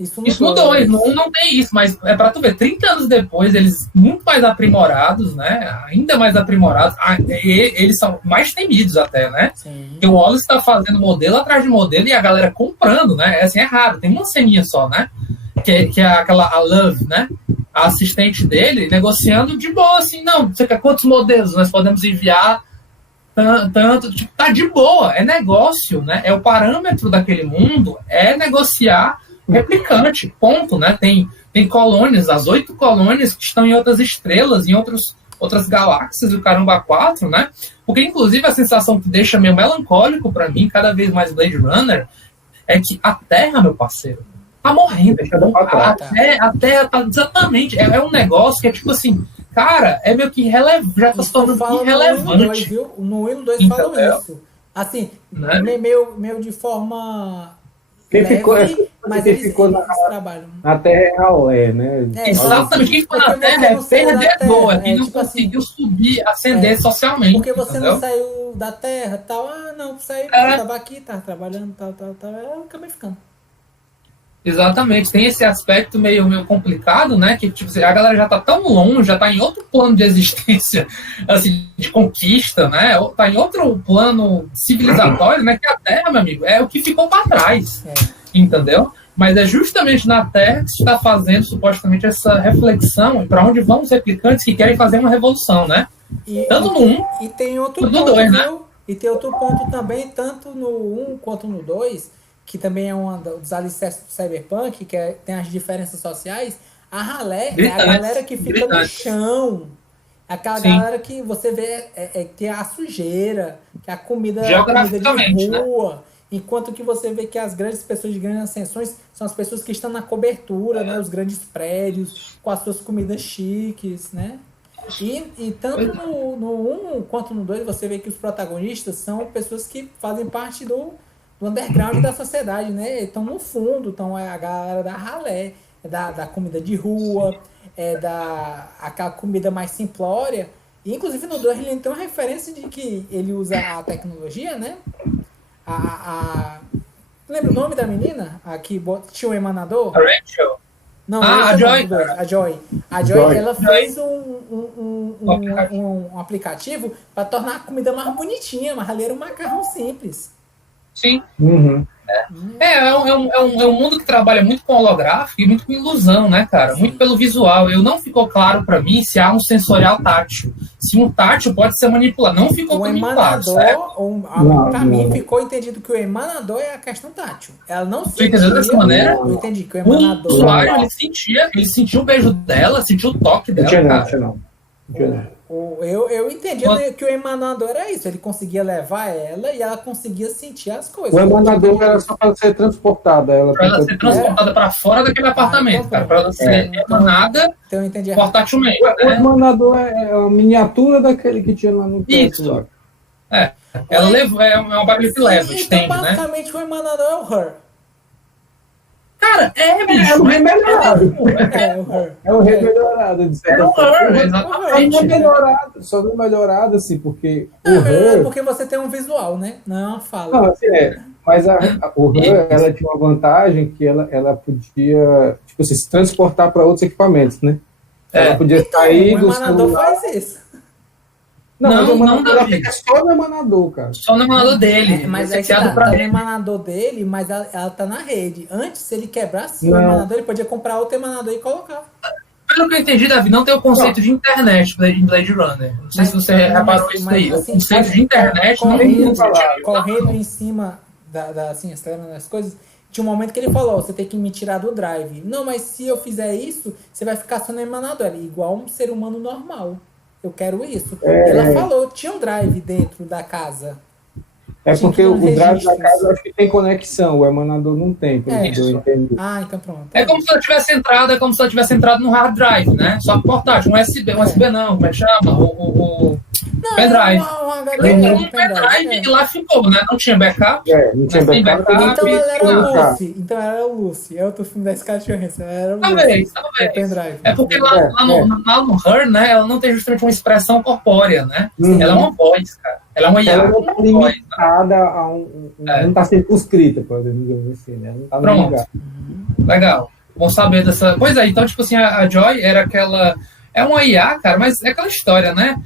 Isso no 2, no 1 não tem isso, mas é pra tu ver, 30 anos depois, eles muito mais aprimorados, né? Ainda mais aprimorados, eles são mais temidos até, né? Sim. Porque o Wallace tá fazendo modelo atrás de modelo e a galera comprando, né? Assim, é raro, tem uma ceninha só, né? Que é a Love, né? A assistente dele negociando de boa, assim, não, você quer quantos modelos nós podemos enviar? Tanto, tipo, tá de boa, é negócio, né? É o parâmetro daquele mundo, é negociar replicante, ponto, né? Tem colônias, as 8 colônias que estão em outras estrelas, em outras galáxias, o caramba 4, né? Porque, inclusive, a sensação que deixa meio melancólico para mim, cada vez mais Blade Runner, é que a Terra, meu parceiro, tá morrendo. A Terra tá exatamente. É um negócio que é tipo assim, cara, é meio que já tá se tornando irrelevante. No 1 e no 2 falam isso. Assim, né? meio de forma. Quem ficou, mas quem eles ficou trabalham. na Terra é Raulé, né? Exatamente, quem ficou na Terra é perdedor, quem não tipo conseguiu subir, ascender socialmente. Porque você entendeu? não saiu da Terra, tal, não, saiu, eu tava aqui, tava trabalhando, tal, eu acabei ficando. Exatamente, tem esse aspecto meio complicado, né? Que tipo, a galera já tá tão longe, já tá em outro plano de existência, assim, de conquista, né? Tá em outro plano civilizatório, né? Que a Terra, meu amigo, é o que ficou para trás, entendeu? Mas é justamente na Terra que se está fazendo supostamente essa reflexão para onde vão os replicantes que querem fazer uma revolução, né? Tanto no 1 e tem outro quanto no ponto, 2, né? E tem outro ponto também, tanto no 1 quanto no 2, que também é um dos alicerces do Cyberpunk, que tem as diferenças sociais. A ralé é a galera que fica no chão. Aquela galera que você vê que é a sujeira, que é a comida de rua. Né? Enquanto que você vê que as grandes pessoas de grandes ascensões são as pessoas que estão na cobertura, né? Os grandes prédios, com as suas comidas chiques, né? E tanto no 1 quanto no 2 você vê que os protagonistas são pessoas que fazem parte do underground da sociedade, né? Estão no fundo, é a galera da ralé, da comida de rua, aquela comida mais simplória. E, inclusive no 2 ele tem uma referência de que ele usa a tecnologia, né? Lembra o nome da menina? A que tinha um emanador? A Rachel? Não, a Joy. A Joy, ela fez um aplicativo para tornar a comida mais bonitinha, mas ali era um macarrão simples. Sim. Uhum. É um mundo que trabalha muito com holográfico e muito com ilusão, né, cara? Muito pelo visual. Não ficou claro para mim se há um sensorial tátil. Se um tátil pode ser manipulado. Não ficou para mim claro, Para mim ficou entendido que o emanador é a questão tátil. Ela não sentia. Você entendeu dessa maneira? Eu entendi que o emanador... O usuário, ele sentiu o beijo dela, sentiu o toque dela, Eu entendi que o emanador era isso. Ele conseguia levar ela e ela conseguia sentir as coisas. O emanador era só para ser transportada. Para ela ser transportada para fora daquele apartamento, então, cara. Para ela ser emanada portátilmente. O emanador é a miniatura daquele que tinha lá no isso. Ela levou, é uma bagulho que leva, estende, né? Basicamente o emanador é o Her. Cara, bicho. É o rei melhorado. É o rei melhorado, de certa forma. Exatamente. Só não melhorado, assim, porque o Her... Porque você tem um visual, né? Não é uma fala. Não, assim, mas o Her, ela tinha uma vantagem que ela podia, tipo assim, se transportar para outros equipamentos, né? Ela podia sair do celular. O emanador faz isso. Não, ela fica só no emanador, cara. Só no emanador dele. Mas é que tá no emanador dele, mas ela tá na rede. Antes, se ele quebrasse o emanador, ele podia comprar outro emanador e colocar. Pelo que eu entendi, Davi, não tem o conceito de internet em Blade Runner. Não sei se você reparou isso aí. Assim, o conceito de internet não tem correndo em cima assim, acelerando as coisas. Tinha um momento que ele falou, você tem que me tirar do drive. Não, mas se eu fizer isso, você vai ficar só no emanador. Igual um ser humano normal. Eu quero isso. Ela falou, tinha um drive dentro da casa. É porque o drive da casa eu acho que tem conexão, o emanador não tem, pelo que eu entendi. Então pronto. É como se ela tivesse entrado no hard drive, né? Só portátil, um USB não, como é que chama? O pendrive. Um pendrive e lá ficou, né? Não tinha backup. Não tinha backup. Então ela era o Lucy. É outro filme da Scarlett Johansson. Talvez. É porque lá no Her, né? Ela não tem justamente uma expressão corpórea, né? Ela é uma voz, cara. Ela é uma IA. Ela não está limitada a não está circunscrita, podemos dizer assim, né? Não tá pronto. Legal. Bom saber dessa. Pois é, então, tipo assim, a Joy era aquela. É uma IA, cara, mas é aquela história, né?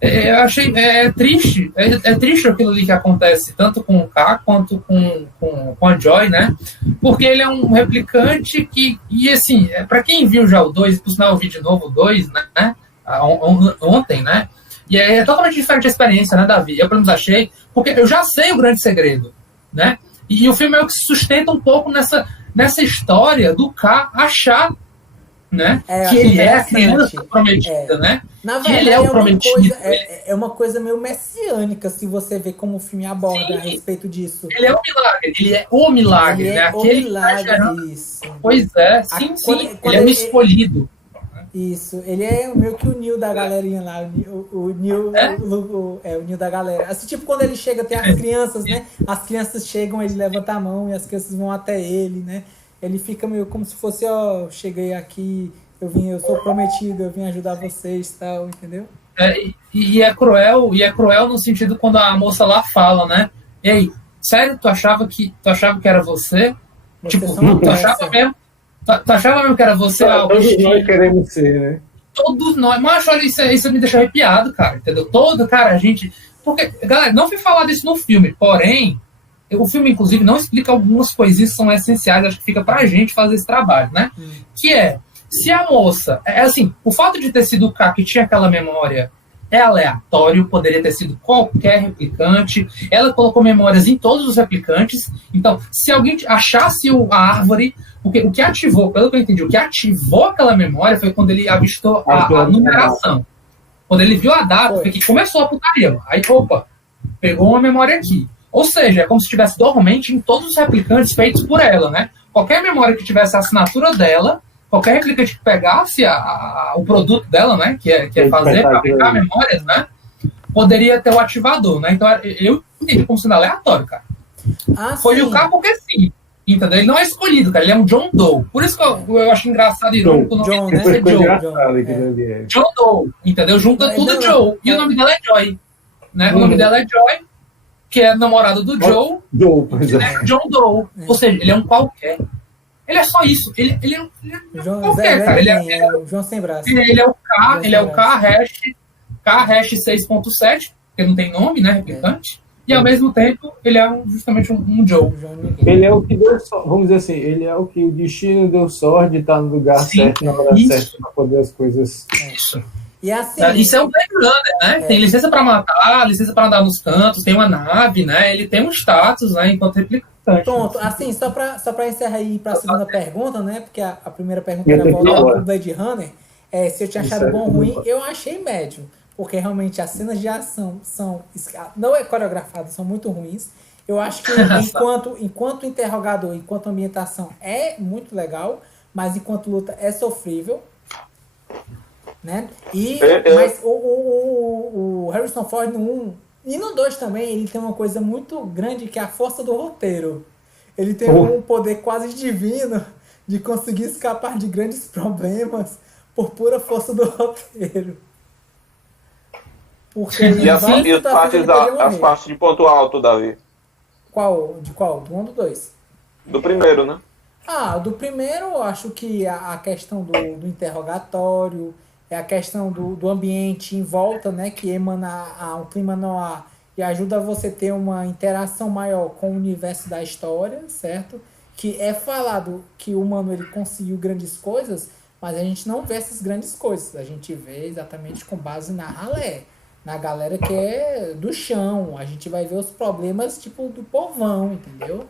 Eu achei triste. É triste aquilo ali que acontece, tanto com o K quanto com a Joy, né? Porque ele é um replicante que. E assim, pra quem viu já o 2, por sinal eu vi de novo o 2, né? Ontem, né? E é totalmente diferente a experiência, né, Davi? Eu, pelo menos, achei, porque eu já sei o grande segredo, né? E o filme é o que se sustenta um pouco nessa história do K achar, né, que é ele é a interessante. criança prometida, né? Na Que verdade, ele é o prometido. é uma coisa meio messiânica, se você vê como o filme aborda Sim. a respeito disso. Ele é o milagre, ele é o milagre, Ele né? é o Aquele milagre, que tá gerando. isso. Pois é, sim, Quando ele é o escolhido. Isso, ele é meio que o Neo da galerinha lá, o Neo, o Neo da galera. Assim, tipo, quando ele chega, tem as crianças, né? As crianças chegam, ele levanta a mão e as crianças vão até ele, né? Ele fica meio como se fosse, ó, cheguei aqui, eu sou prometido, eu vim ajudar vocês e tal, entendeu? E é cruel no sentido quando a moça lá fala, né? Ei, sério, tu achava que era você? Vocês Tipo, são uma tu achava peça. mesmo? Tu achava mesmo que era você? Todos nós queremos ser, né? Todos nós. Mas olha, isso me deixa arrepiado, cara. Entendeu? Cara, a gente. Porque, galera, não fui falar disso no filme, porém, o filme, inclusive, não explica algumas coisinhas que são essenciais, acho que fica pra gente fazer esse trabalho, né? Que é, se a moça. É assim, o fato de ter sido o K que tinha aquela memória é aleatório, poderia ter sido qualquer replicante. Ela colocou memórias em todos os replicantes. Então, se alguém achasse a árvore, o que ativou, pelo que eu entendi, o que ativou aquela memória foi quando ele avistou a numeração. Quando ele viu a data, foi que começou a putaria. Aí, opa, pegou uma memória aqui. Ou seja, é como se estivesse dormente em todos os replicantes feitos por ela, né? Qualquer memória que tivesse a assinatura dela, qualquer replicante que pegasse o produto dela, né, que é fazer, aplicar memórias, né, poderia ter o ativador, né? Então eu entendi como sendo aleatório, cara. Foi o cara porque sim, entendeu? Ele não é escolhido, cara, ele é um John Doe. Por isso que eu acho engraçado e irônico o nome John, dele né? é Joe. John Doe, entendeu? Junta tudo Joe. E o nome dela é Joy, né? O nome dela é Joy, que é namorado do Joe, John Doe. Ou seja, ele é um qualquer. Ele é só isso. Ele é qualquer, cara. Ele é o João sem braço. Ele é o K, ele é o K-hash 6.7, porque não tem nome, né, replicante. E ao mesmo tempo, ele é justamente um Joe. Ele é o que deu sorte, vamos dizer assim, ele é o que o destino deu sorte de estar no lugar certo, na hora certa, para poder as coisas. Isso. E assim, isso é um Blade Runner, né? Tem licença para matar, licença para andar nos cantos, tem uma nave, né? Ele tem um status, né, enquanto replicante. Pronto, assim, só pra encerrar aí para a segunda pergunta, né? Porque a primeira pergunta era voltada pro Blade Runner. Se eu tinha achado bom ou ruim, eu achei médio. Porque realmente as cenas de ação não é coreografadas, são muito ruins. Eu acho que enquanto interrogador, enquanto ambientação é muito legal, mas enquanto luta é sofrível. Né? Mas o Harrison Ford no 1 e no 2 também, ele tem uma coisa muito grande que é a força do roteiro. Ele tem um poder quase divino de conseguir escapar de grandes problemas por pura força do roteiro. Porque e as partes de ponto alto, Davi? De qual? Do 1 ou do 2? Do primeiro, né? Do primeiro eu acho que a questão do interrogatório, é a questão do ambiente em volta, né, que emana um clima noir e ajuda você a ter uma interação maior com o universo da história, certo? Que é falado que o humano ele conseguiu grandes coisas, mas a gente não vê essas grandes coisas. A gente vê exatamente com base na ralé, na galera que é do chão. A gente vai ver os problemas tipo do povão, entendeu?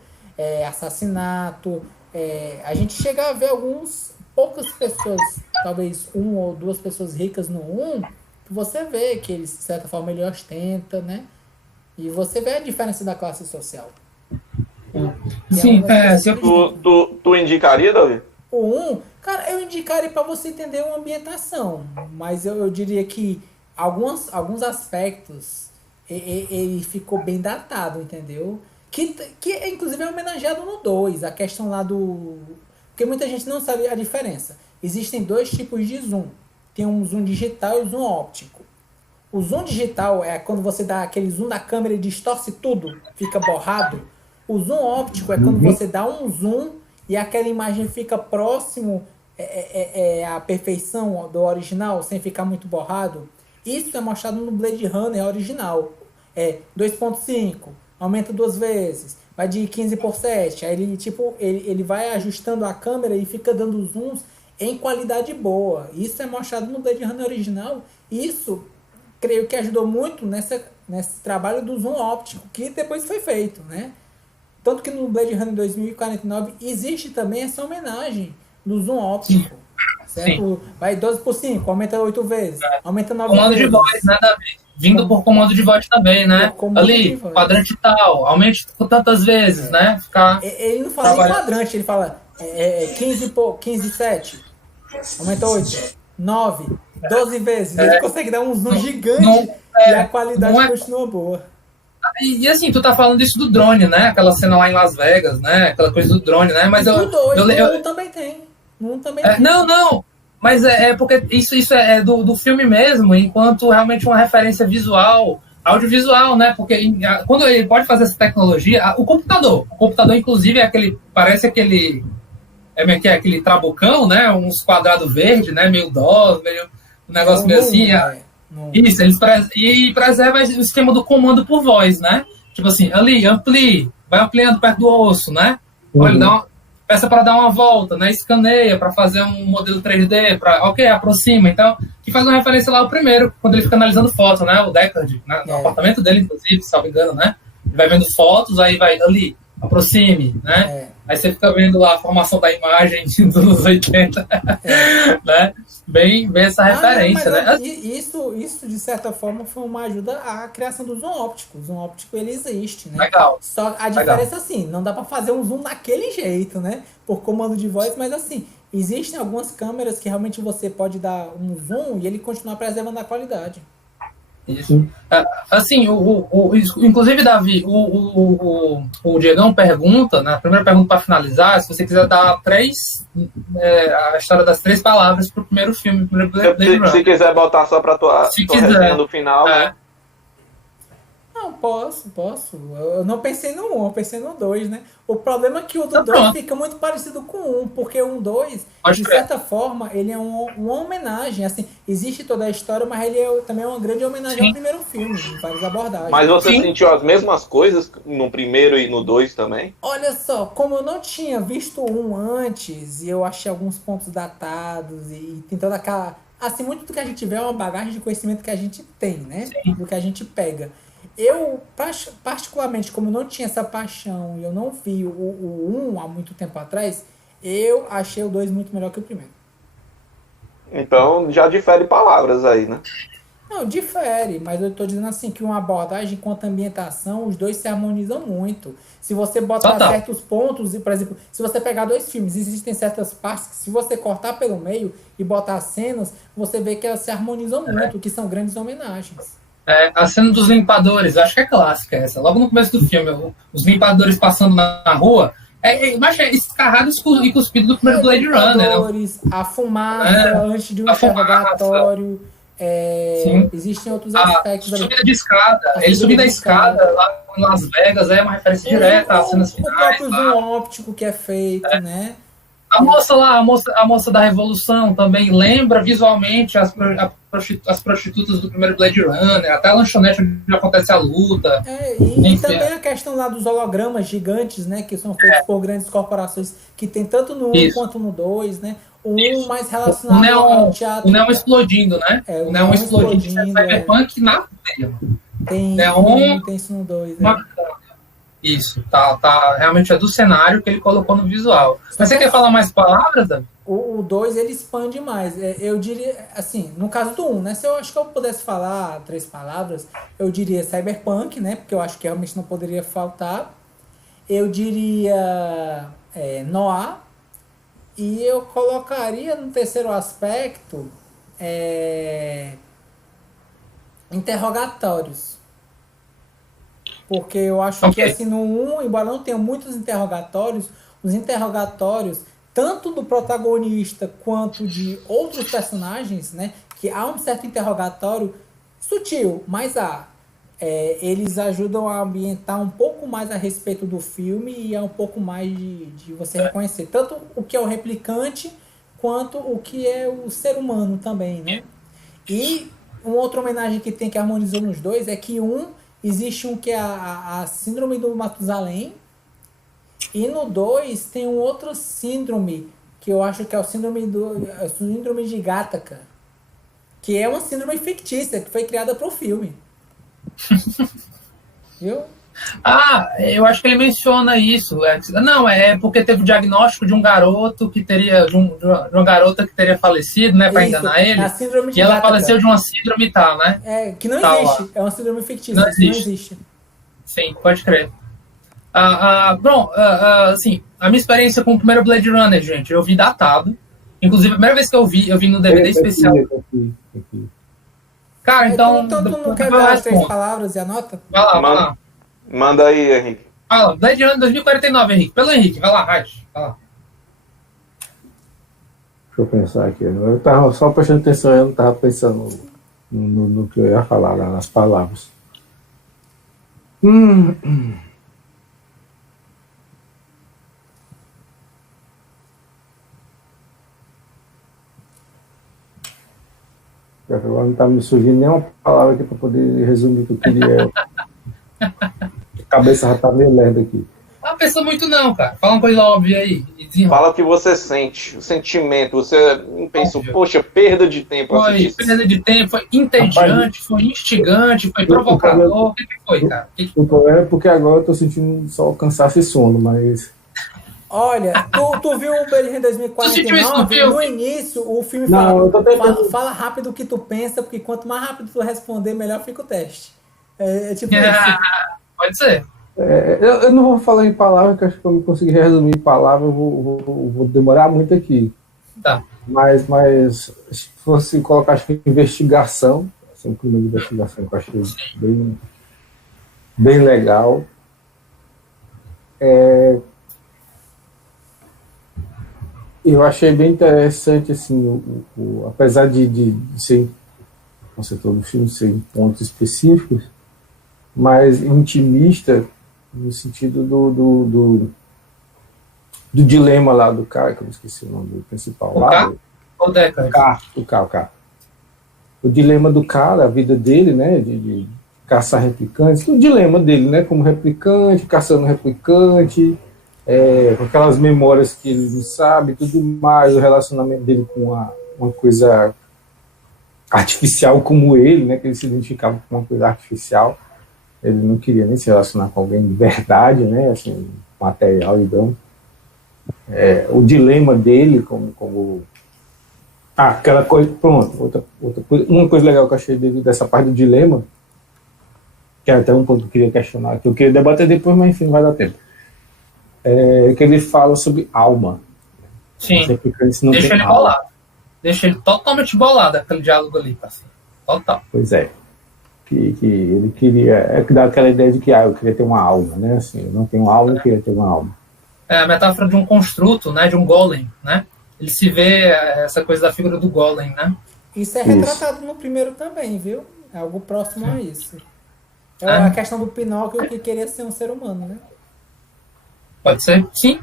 Assassinato. A gente chega a ver poucas pessoas, talvez 1 ou 2 pessoas ricas no 1, que você vê que eles, de certa forma, ele ostenta, né? E você vê a diferença da classe social. Sim, tu indicaria, Davi? O 1, cara, eu indicaria para você entender uma ambientação, mas eu diria que alguns aspectos ele ficou bem datado, entendeu? Que inclusive é homenageado no 2, a questão lá do... Porque muita gente não sabe a diferença. Existem 2 tipos de zoom. Tem um zoom digital e um zoom óptico. O zoom digital é quando você dá aquele zoom da câmera e distorce tudo, fica borrado. O zoom óptico é quando você dá um zoom e aquela imagem fica próximo à perfeição do original, sem ficar muito borrado. Isso é mostrado no Blade Runner original. 2.5, aumenta 2 vezes, vai de 15 por 7. Aí ele vai ajustando a câmera e fica dando zooms em qualidade boa. Isso é mostrado no Blade Runner original. Isso, creio que ajudou muito nesse trabalho do zoom óptico, que depois foi feito, né? Tanto que no Blade Runner 2049 existe também essa homenagem do zoom óptico. Certo? Vai 12 por 5, aumenta 8 vezes, aumenta 9 comando vezes. de voz, nada a ver. Vindo por comando de voz também, né? Ali, quadrante tal, aumente por tantas vezes, né? Ficar ele não fala nem quadrante, ele fala 15, 7, aumenta 8, 9, 12 vezes. Ele consegue dar um zoom gigante e a qualidade continua boa. E assim, tu tá falando isso do drone, né? Aquela cena lá em Las Vegas, né? Aquela coisa do drone, né? Mas no 1 também tem. No 1 também tem. Não. Mas é porque isso é do filme mesmo, enquanto realmente uma referência visual, audiovisual, né? Porque quando ele pode fazer essa tecnologia, o computador, inclusive, parece aquele aquele trabucão, né? Uns quadrados verdes, né? Meio DOS, meio um negócio meio assim. Isso, eles preservam o esquema do comando por voz, né? Tipo assim, ali, amplie, vai ampliando perto do osso, né? Olha, peça para dar uma volta, né? Escaneia para fazer um modelo 3D, aproxima. Então, que faz uma referência lá ao primeiro, quando ele fica analisando fotos, né? O Deckard, no apartamento dele, inclusive, se não me engano, né? Ele vai vendo fotos, aí vai ali, aproxime, né? Aí você fica vendo lá a formação da imagem dos anos 80, né? Bem essa referência, né? Isso, de certa forma, foi uma ajuda à criação do zoom óptico. O zoom óptico, ele existe, né? Legal. Só a diferença, assim, não dá para fazer um zoom daquele jeito, né? Por comando de voz, mas, assim, existem algumas câmeras que realmente você pode dar um zoom e ele continuar preservando a qualidade. Isso. Assim, inclusive, Davi, o Diegão pergunta, na primeira pergunta para finalizar, se você quiser dar a história das 3 palavras para o primeiro filme, se quiser botar só para tua resenha no final, né? Não, posso. Eu não pensei no 1, eu pensei no 2, né? O problema é que o do 2 fica muito parecido com o 1, porque o 2, de certa forma, ele é uma homenagem. Assim, existe toda a história, mas ele também é uma grande homenagem ao primeiro filme, em várias abordagens. Mas você sentiu as mesmas coisas no primeiro e no 2 também? Olha só, como eu não tinha visto o 1 antes, e eu achei alguns pontos datados, e tem toda aquela... Assim, muito do que a gente vê é uma bagagem de conhecimento que a gente tem, né? Sim. Do que a gente pega. Eu, particularmente, como não tinha essa paixão e eu não vi o 1 há muito tempo atrás, eu achei o 2 muito melhor que o primeiro. Então já difere palavras aí, né? Não, difere, mas eu tô dizendo assim que uma abordagem quanto à ambientação, os dois se harmonizam muito. Se você botar certos pontos, por exemplo, se você pegar 2 filmes, existem certas partes que se você cortar pelo meio e botar cenas, você vê que elas se harmonizam muito, que são grandes homenagens. A cena dos limpadores, acho que é clássica essa. Logo no começo do filme, os limpadores passando na rua, mas é escarrado e cuspido do primeiro Blade Runner. Né? A fumaça antes de um interrogatório. Existem outros aspectos. Subida de escada. Ele subindo a escada lá em Las Vegas é uma referência direta às cenas finais. O próprio zoom óptico que é feito, né? A moça lá, a moça da Revolução também lembra visualmente as prostitutas do primeiro Blade Runner, até a lanchonete onde acontece a luta. E também a questão lá dos hologramas gigantes, né, que são feitos por grandes corporações, que tem tanto no 1 quanto no 2, né? O 1 mais relacionado ao teatro. O neon explodindo, né? O neon explodindo. Cyberpunk na veia. Tem isso no 2. Isso, realmente é do cenário que ele colocou no visual. Mas você quer falar mais palavras, Davi? O 2 ele expande mais. Eu diria, assim, no caso do 1, né? Se eu acho que eu pudesse falar 3 palavras, eu diria cyberpunk, né? Porque eu acho que realmente não poderia faltar. Eu diria noir. E eu colocaria no terceiro aspecto interrogatórios. Porque eu acho que assim, no 1, embora não tenha muitos interrogatórios, os interrogatórios, tanto do protagonista quanto de outros personagens, né, que há um certo interrogatório sutil, mas eles ajudam a ambientar um pouco mais a respeito do filme e é um pouco mais de você reconhecer tanto o que é o replicante quanto o que é o ser humano também, né? E uma outra homenagem que tem que harmonizar nos dois é que existe um que é a síndrome do Matusalém, e no 2 tem um outro síndrome, que eu acho que é o síndrome de Gattaca, que é uma síndrome fictícia, que foi criada para o filme. Viu? Eu acho que ele menciona isso. Não, é porque teve o diagnóstico de um garoto que teria. De uma garota que teria falecido, né? Pra enganar ele. A síndrome de E ela Gattaca. faleceu de uma síndrome e tal, né? Que não Tal, existe. É uma síndrome fictícia. Não Isso não existe. existe. Sim, pode crer. Bom, assim, a minha experiência com o primeiro Blade Runner, gente, eu vi datado. Inclusive, a primeira vez que eu vi no DVD especial. Aqui. Cara, então. Tu não quer depois eu dar as 3 respondo. palavras e anota? Vai lá, vai Manda, lá. manda aí, Henrique. Fala, Blade Runner 2049, Henrique. Pelo Henrique, vai lá, Raj. Vai lá. Deixa eu pensar aqui. Eu tava só prestando atenção, eu não estava pensando no que eu ia falar, lá, nas palavras. Agora não está me surgindo nenhuma palavra aqui para poder resumir o que eu queria. A cabeça já está meio lerda aqui. Não pensa muito não, cara. Fala uma coisa óbvia aí. E desenrola. Fala o que você sente, o sentimento. Você não pensou, Óbvio. poxa, perda de tempo. Foi assistir isso. perda de tempo, foi entediante, foi instigante, foi provocador. O que foi, cara? O problema é porque agora eu estou sentindo só cansaço e sono, mas... Olha, tu viu o Blade Runner Tu sentiu isso no 2049? filme? No iinício, o filme Não, eu tô tentando- fala rápido o que tu pensa, porque quanto mais rápido tu responder, melhor fica o teste. É tipo isso. Pode ser. Eu não vou falar em palavras, que acho que eu não conseguir resumir em palavras, eu vou demorar muito aqui. Tá. Mas se fosse colocar, acho que investigação, assim, um clima de investigação que eu achei bem legal. Eu achei bem interessante, assim, apesar de ser, o setor do filme ser em pontos específicos, mas intimista no sentido do dilema lá do cara, que eu esqueci o nome do principal O lá. K? Ou Deckard? O K. O dilema do cara, a vida dele, né, de caçar replicantes, o dilema dele, né, como replicante, caçando replicante, com aquelas memórias que ele não sabe, tudo mais, o relacionamento dele com uma coisa artificial como ele, né, que ele se identificava com uma coisa artificial. Ele não queria nem se relacionar com alguém de verdade, né, assim, material, então. O dilema dele como aquela coisa, pronto, outra coisa, uma coisa legal que eu achei dessa parte do dilema, que é até um ponto que eu queria questionar, que eu queria debater depois, mas enfim, não vai dar tempo, que ele fala sobre alma. Sim. Não Deixa tem ele alma. bolado. Deixa ele totalmente bolado, aquele diálogo ali, parceiro. Total. Pois é. Que ele queria, que dá aquela ideia de que eu queria ter uma alma, né? Assim, eu não tenho alma, eu queria ter uma alma. É a metáfora de um construto, né? De um golem, né? Ele se vê essa coisa da figura do golem, né? Isso é retratado no primeiro também, viu? É algo próximo a isso. A questão do Pinóquio que queria ser um ser humano, né? Pode ser? Sim.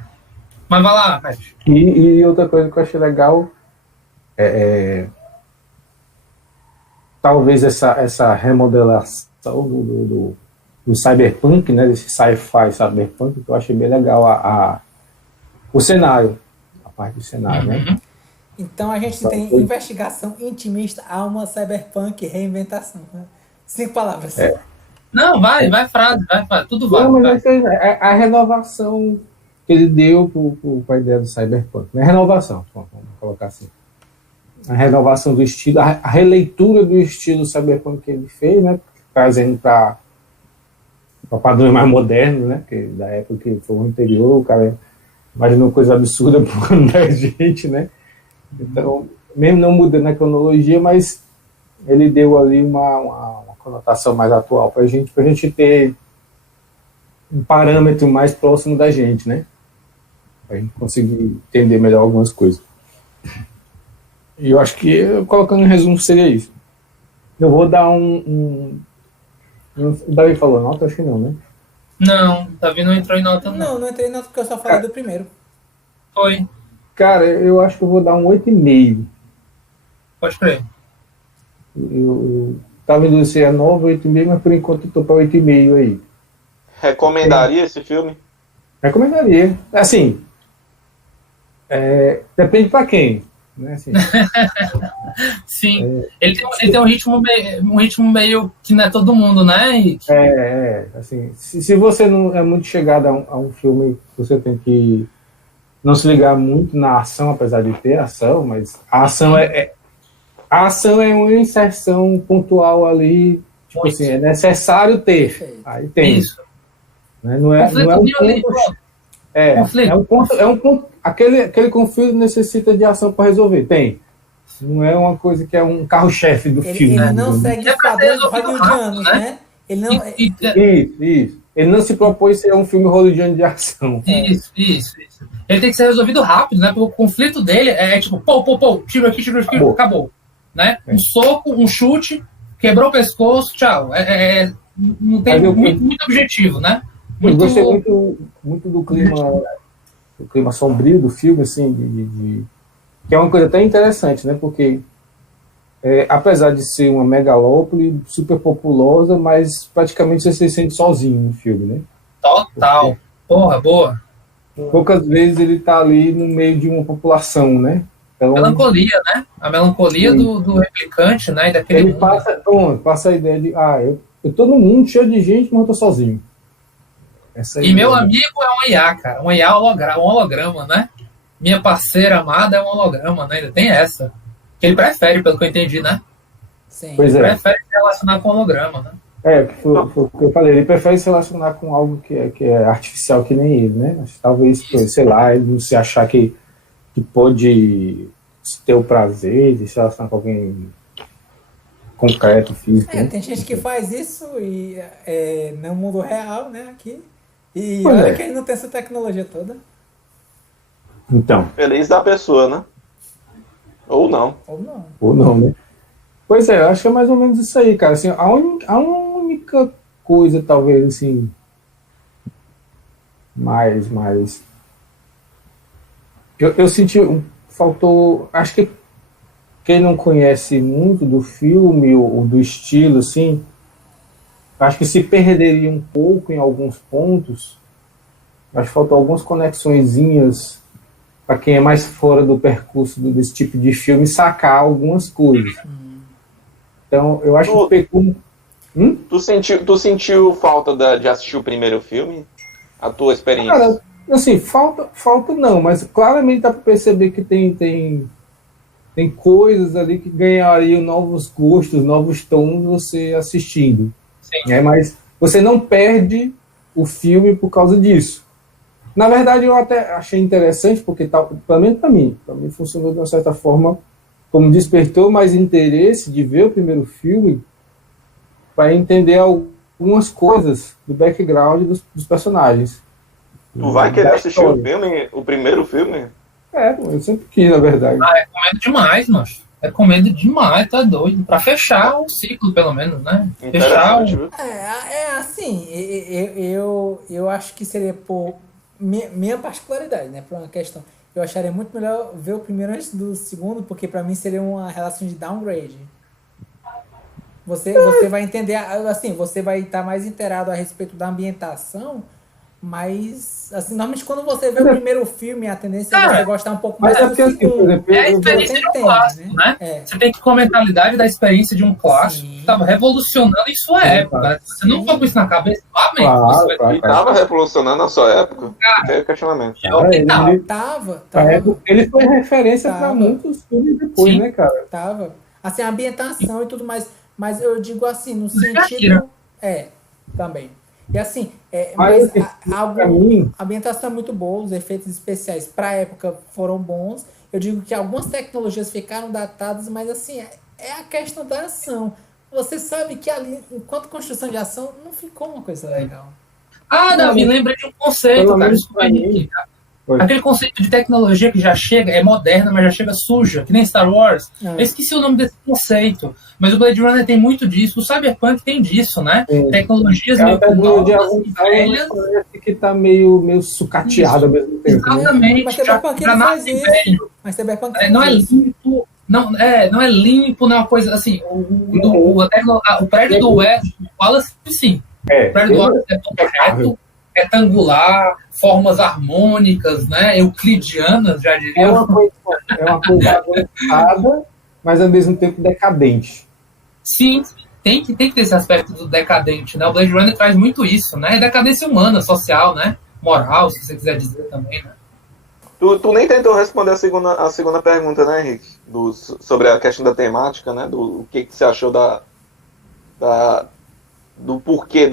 Mas vai lá, Raj. E outra coisa que eu achei legal talvez essa remodelação do cyberpunk, né, desse sci-fi cyberpunk, que eu achei bem legal o cenário, a parte do cenário, né? Então a gente tem investigação intimista, alma, cyberpunk, reinventação. Né? 5 palavras. Não, vai frase, tudo vai. Não, mas a renovação que ele deu para a ideia do cyberpunk, né? Renovação, vamos colocar assim. A renovação do estilo, a releitura do estilo cyberpunk que ele fez, né? Trazendo para padrões mais modernos, né? Porque da época que foi o anterior, o cara imaginou coisa absurda para gente, né? Então, mesmo não mudando a cronologia, mas ele deu ali uma conotação mais atual para a gente ter um parâmetro mais próximo da gente, né? Para a gente conseguir entender melhor algumas coisas. E eu acho que, colocando em resumo, seria isso. Eu vou dar o Davi falou nota? Acho que não, né? Não, Davi não entrou em nota, não. Não entrei nota porque eu só falei do primeiro. Foi. Cara, eu acho que eu vou dar um 8,5. Pode crer. Eu tava indo ser a 9, 8,5, mas por enquanto eu tô para 8,5 aí. Recomendaria esse filme? Recomendaria. Assim, depende para quem. né? Assim, Sim. Ele tem um ritmo meio que não é todo mundo, né? assim, se você não é muito chegado a um filme, você tem que não se ligar muito na ação, apesar de ter ação, mas a ação é uma inserção pontual ali, tipo Muito. assim, é necessário ter. Perfeito. Aí tem. Isso. Né? Não é um ponto. Conflito. É um ponto. Aquele conflito necessita de ação para resolver. Tem. Não é uma coisa que é um carro-chefe do filme. Ele não segue os padrões hollywoodianos, né? Ele não. Isso. Ele não se propõe ser um filme hollywoodiano de ação. Isso. Ele tem que ser resolvido rápido, né? Porque o conflito dele é tipo, pô, tiro aqui, acabou. Né? Um soco, um chute, quebrou o pescoço, tchau. Não tem muito objetivo, né? Eu gostei muito do clima sombrio do filme, assim, que é uma coisa até interessante, né? Porque apesar de ser uma megalópole super populosa, mas praticamente você se sente sozinho no filme, né? Total. Porra, boa. Poucas vezes ele tá ali no meio de uma população, né? Então, melancolia, né? A melancolia do replicante, né? E daquele ele mundo. passa a ideia de, eu tô num mundo cheio de gente, mas eu tô sozinho. E meu amigo é um IA, cara. Um IA um holograma, né? Minha parceira amada é um holograma, né? Ainda tem essa. Que ele prefere, pelo que eu entendi, né? Sim. Pois Ele prefere se relacionar com holograma, né? Foi o que eu falei. Ele prefere se relacionar com algo que é artificial que nem ele, né? Mas talvez, sei lá, ele não se achar que pode ter o prazer de se relacionar com alguém concreto, físico. Né? Tem gente que faz isso e no mundo real, né? Aqui. E Pois olha que ele não tem essa tecnologia toda. Então. Feliz da pessoa, né? Ou não. Ou não, né? Pois eu acho que é mais ou menos isso aí, cara. Assim, a única coisa, talvez, assim, mais eu senti, faltou, acho que quem não conhece muito do filme ou do estilo, assim, acho que se perderia um pouco em alguns pontos. Acho que faltou algumas conexõezinhas para quem é mais fora do percurso desse tipo de filme sacar algumas coisas. Então, eu acho que pecou. Tu sentiu falta de assistir o primeiro filme? A tua experiência? Cara, assim, falta não, mas claramente dá para perceber que tem coisas ali que ganhariam novos gostos, novos tons você assistindo. Sim. Mas você não perde o filme por causa disso. Na verdade, eu até achei interessante, porque, pelo menos para mim funcionou de uma certa forma, como despertou mais interesse de ver o primeiro filme para entender algumas coisas do background dos personagens. Tu vai querer assistir o primeiro filme? Eu sempre quis, na verdade. Recomendo demais, mano. Recomendo demais, tá doido. Pra fechar o ciclo, pelo menos, né? Fechar o... assim, eu acho que seria por minha particularidade, né? Por uma questão. Eu acharia muito melhor ver o primeiro antes do segundo, porque pra mim seria uma relação de downgrade. Você vai entender, assim, você vai estar mais inteirado a respeito da ambientação, mas, assim, normalmente quando você vê o primeiro filme, a tendência é você gostar um pouco mais do segundo. É a experiência de um clássico, né? Você tem que ir com a mentalidade da experiência de um clássico que estava revolucionando em sua época. Se você não for com isso na cabeça, E estava revolucionando na sua época? Tem questionamento. Ele foi referência para muitos filmes depois, né, cara? Tava. Assim, a ambientação e tudo mais. Mas eu digo assim, no sentido... também. E assim, a ambientação é muito boa, os efeitos especiais para a época foram bons. Eu digo que algumas tecnologias ficaram datadas, mas assim, é a questão da ação. Você sabe que ali, enquanto construção de ação, não ficou uma coisa legal. Davi, lembrei de um conceito, cara. Aquele conceito de tecnologia que já chega, é moderna, mas já chega suja, que nem Star Wars. Eu esqueci o nome desse conceito, mas o Blade Runner tem muito disso. O Cyberpunk tem disso, né? Tecnologias meio velhas. Parece que tá meio sucateado ao mesmo tempo. Exatamente. Mas Cyberpunk ele faz isso. Mas Cyberpunk não é limpo. Não é limpo, não é uma coisa assim. O prédio do Wallace, sim. O prédio do Wallace é projeto. retangular, formas harmônicas, né? Euclidianas, já diria. É uma coisa avançada, mas ao mesmo tempo decadente. Sim, tem que ter esse aspecto do decadente, né? O Blade Runner traz muito isso, né? Decadência humana, social, né? Moral, se você quiser dizer também, né? Tu nem tentou responder a segunda pergunta, né, Henrique? Sobre a questão da temática, né? O que você achou do porquê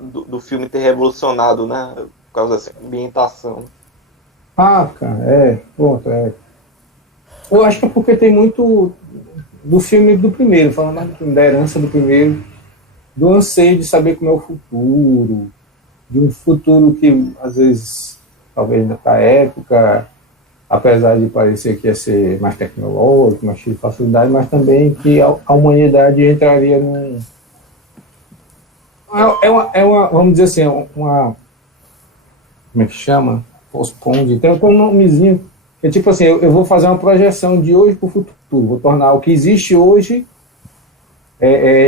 do filme ter revolucionado, né? Por causa dessa ambientação. Ah, cara, pronto, Eu acho que é porque tem muito do filme do primeiro, falando mais do filme, da herança do primeiro, do anseio de saber como é o futuro, de um futuro que, às vezes, talvez na época, apesar de parecer que ia ser mais tecnológico, mais cheio de facilidade, mas também que a humanidade entraria num... vamos dizer assim, como é que chama? Postponde. Tem um nomezinho, que é tipo assim, eu vou fazer uma projeção de hoje para o futuro, vou tornar o que existe hoje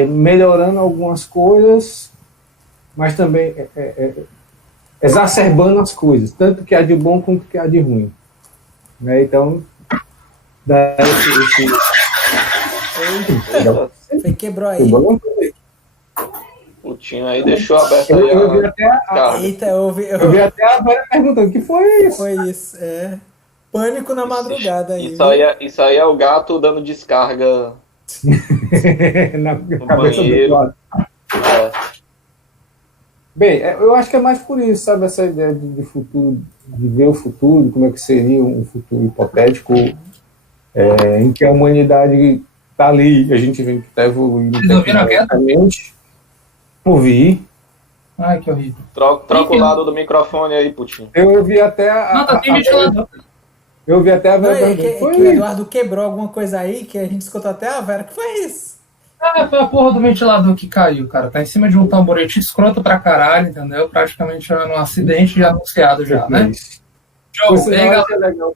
melhorando algumas coisas, mas também exacerbando as coisas, tanto que há de bom quanto que há de ruim. Né? Então, dá Você quebrou aí. O Tinho aí deixou aberto aí. Eu vi até a Vera perguntando: o que foi isso? Foi isso, Pânico na madrugada aí. Isso aí é o gato dando descarga na cabeça do lado. Bem, eu acho que é mais por isso, sabe? Essa ideia de futuro, de ver o futuro, como é que seria um futuro hipotético, em que a humanidade está ali, a gente vê que está evoluindo. Vocês ouviram a queda? Ouvi. Ai, que horrível. Troca o lado do microfone aí, Putinho. Eu ouvi até Eu ouvi até a Vera. Que o Eduardo quebrou alguma coisa aí, que a gente escutou até a Vera. Que foi isso? Foi a porra do ventilador que caiu, cara. Tá em cima de um tamborete escroto pra caralho, entendeu? Praticamente um acidente já anunciado já, né? Legal.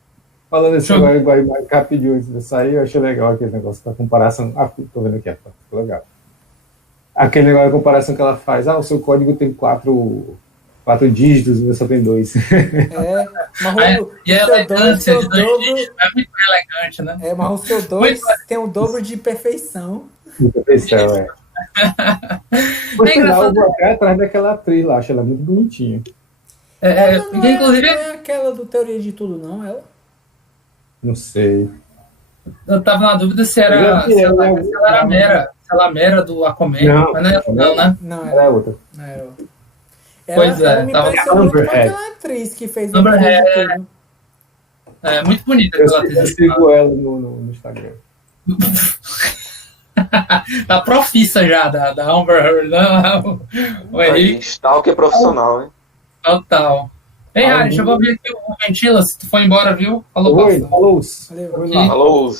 Falando assim, agora rapidinho antes de sair, eu achei legal aquele negócio da comparação. Tô vendo aqui, ficou legal. Aquele negócio da comparação que ela faz. O seu código tem 4 dígitos e você só tem 2. Mas e a elegância de 2 dígitos é muito elegante, né? Mas o seu 2 tem o dobro de perfeição. De perfeição, Por sinal, eu vou até atrás daquela atriz lá, acho ela muito bonitinha. Inclusive... Não é aquela do Teoria de Tudo, não, ela? Não sei. Eu tava na dúvida se ela era a Mera do Aquaman. Não, mas não, né? Não, era outra. Não era outra. Pois ela me pareceu muito com aquela atriz que fez o Teoria de Tudo. É muito bonita aquela atriz. Eu sigo ela no Instagram. Tá profissa já da Amber Heard, não? O Henrique. Stalker profissional, hein? Total. Ei, Harry, deixa eu ver aqui o Ventila, se tu for embora, viu? Falou, Oi, falou. Falou.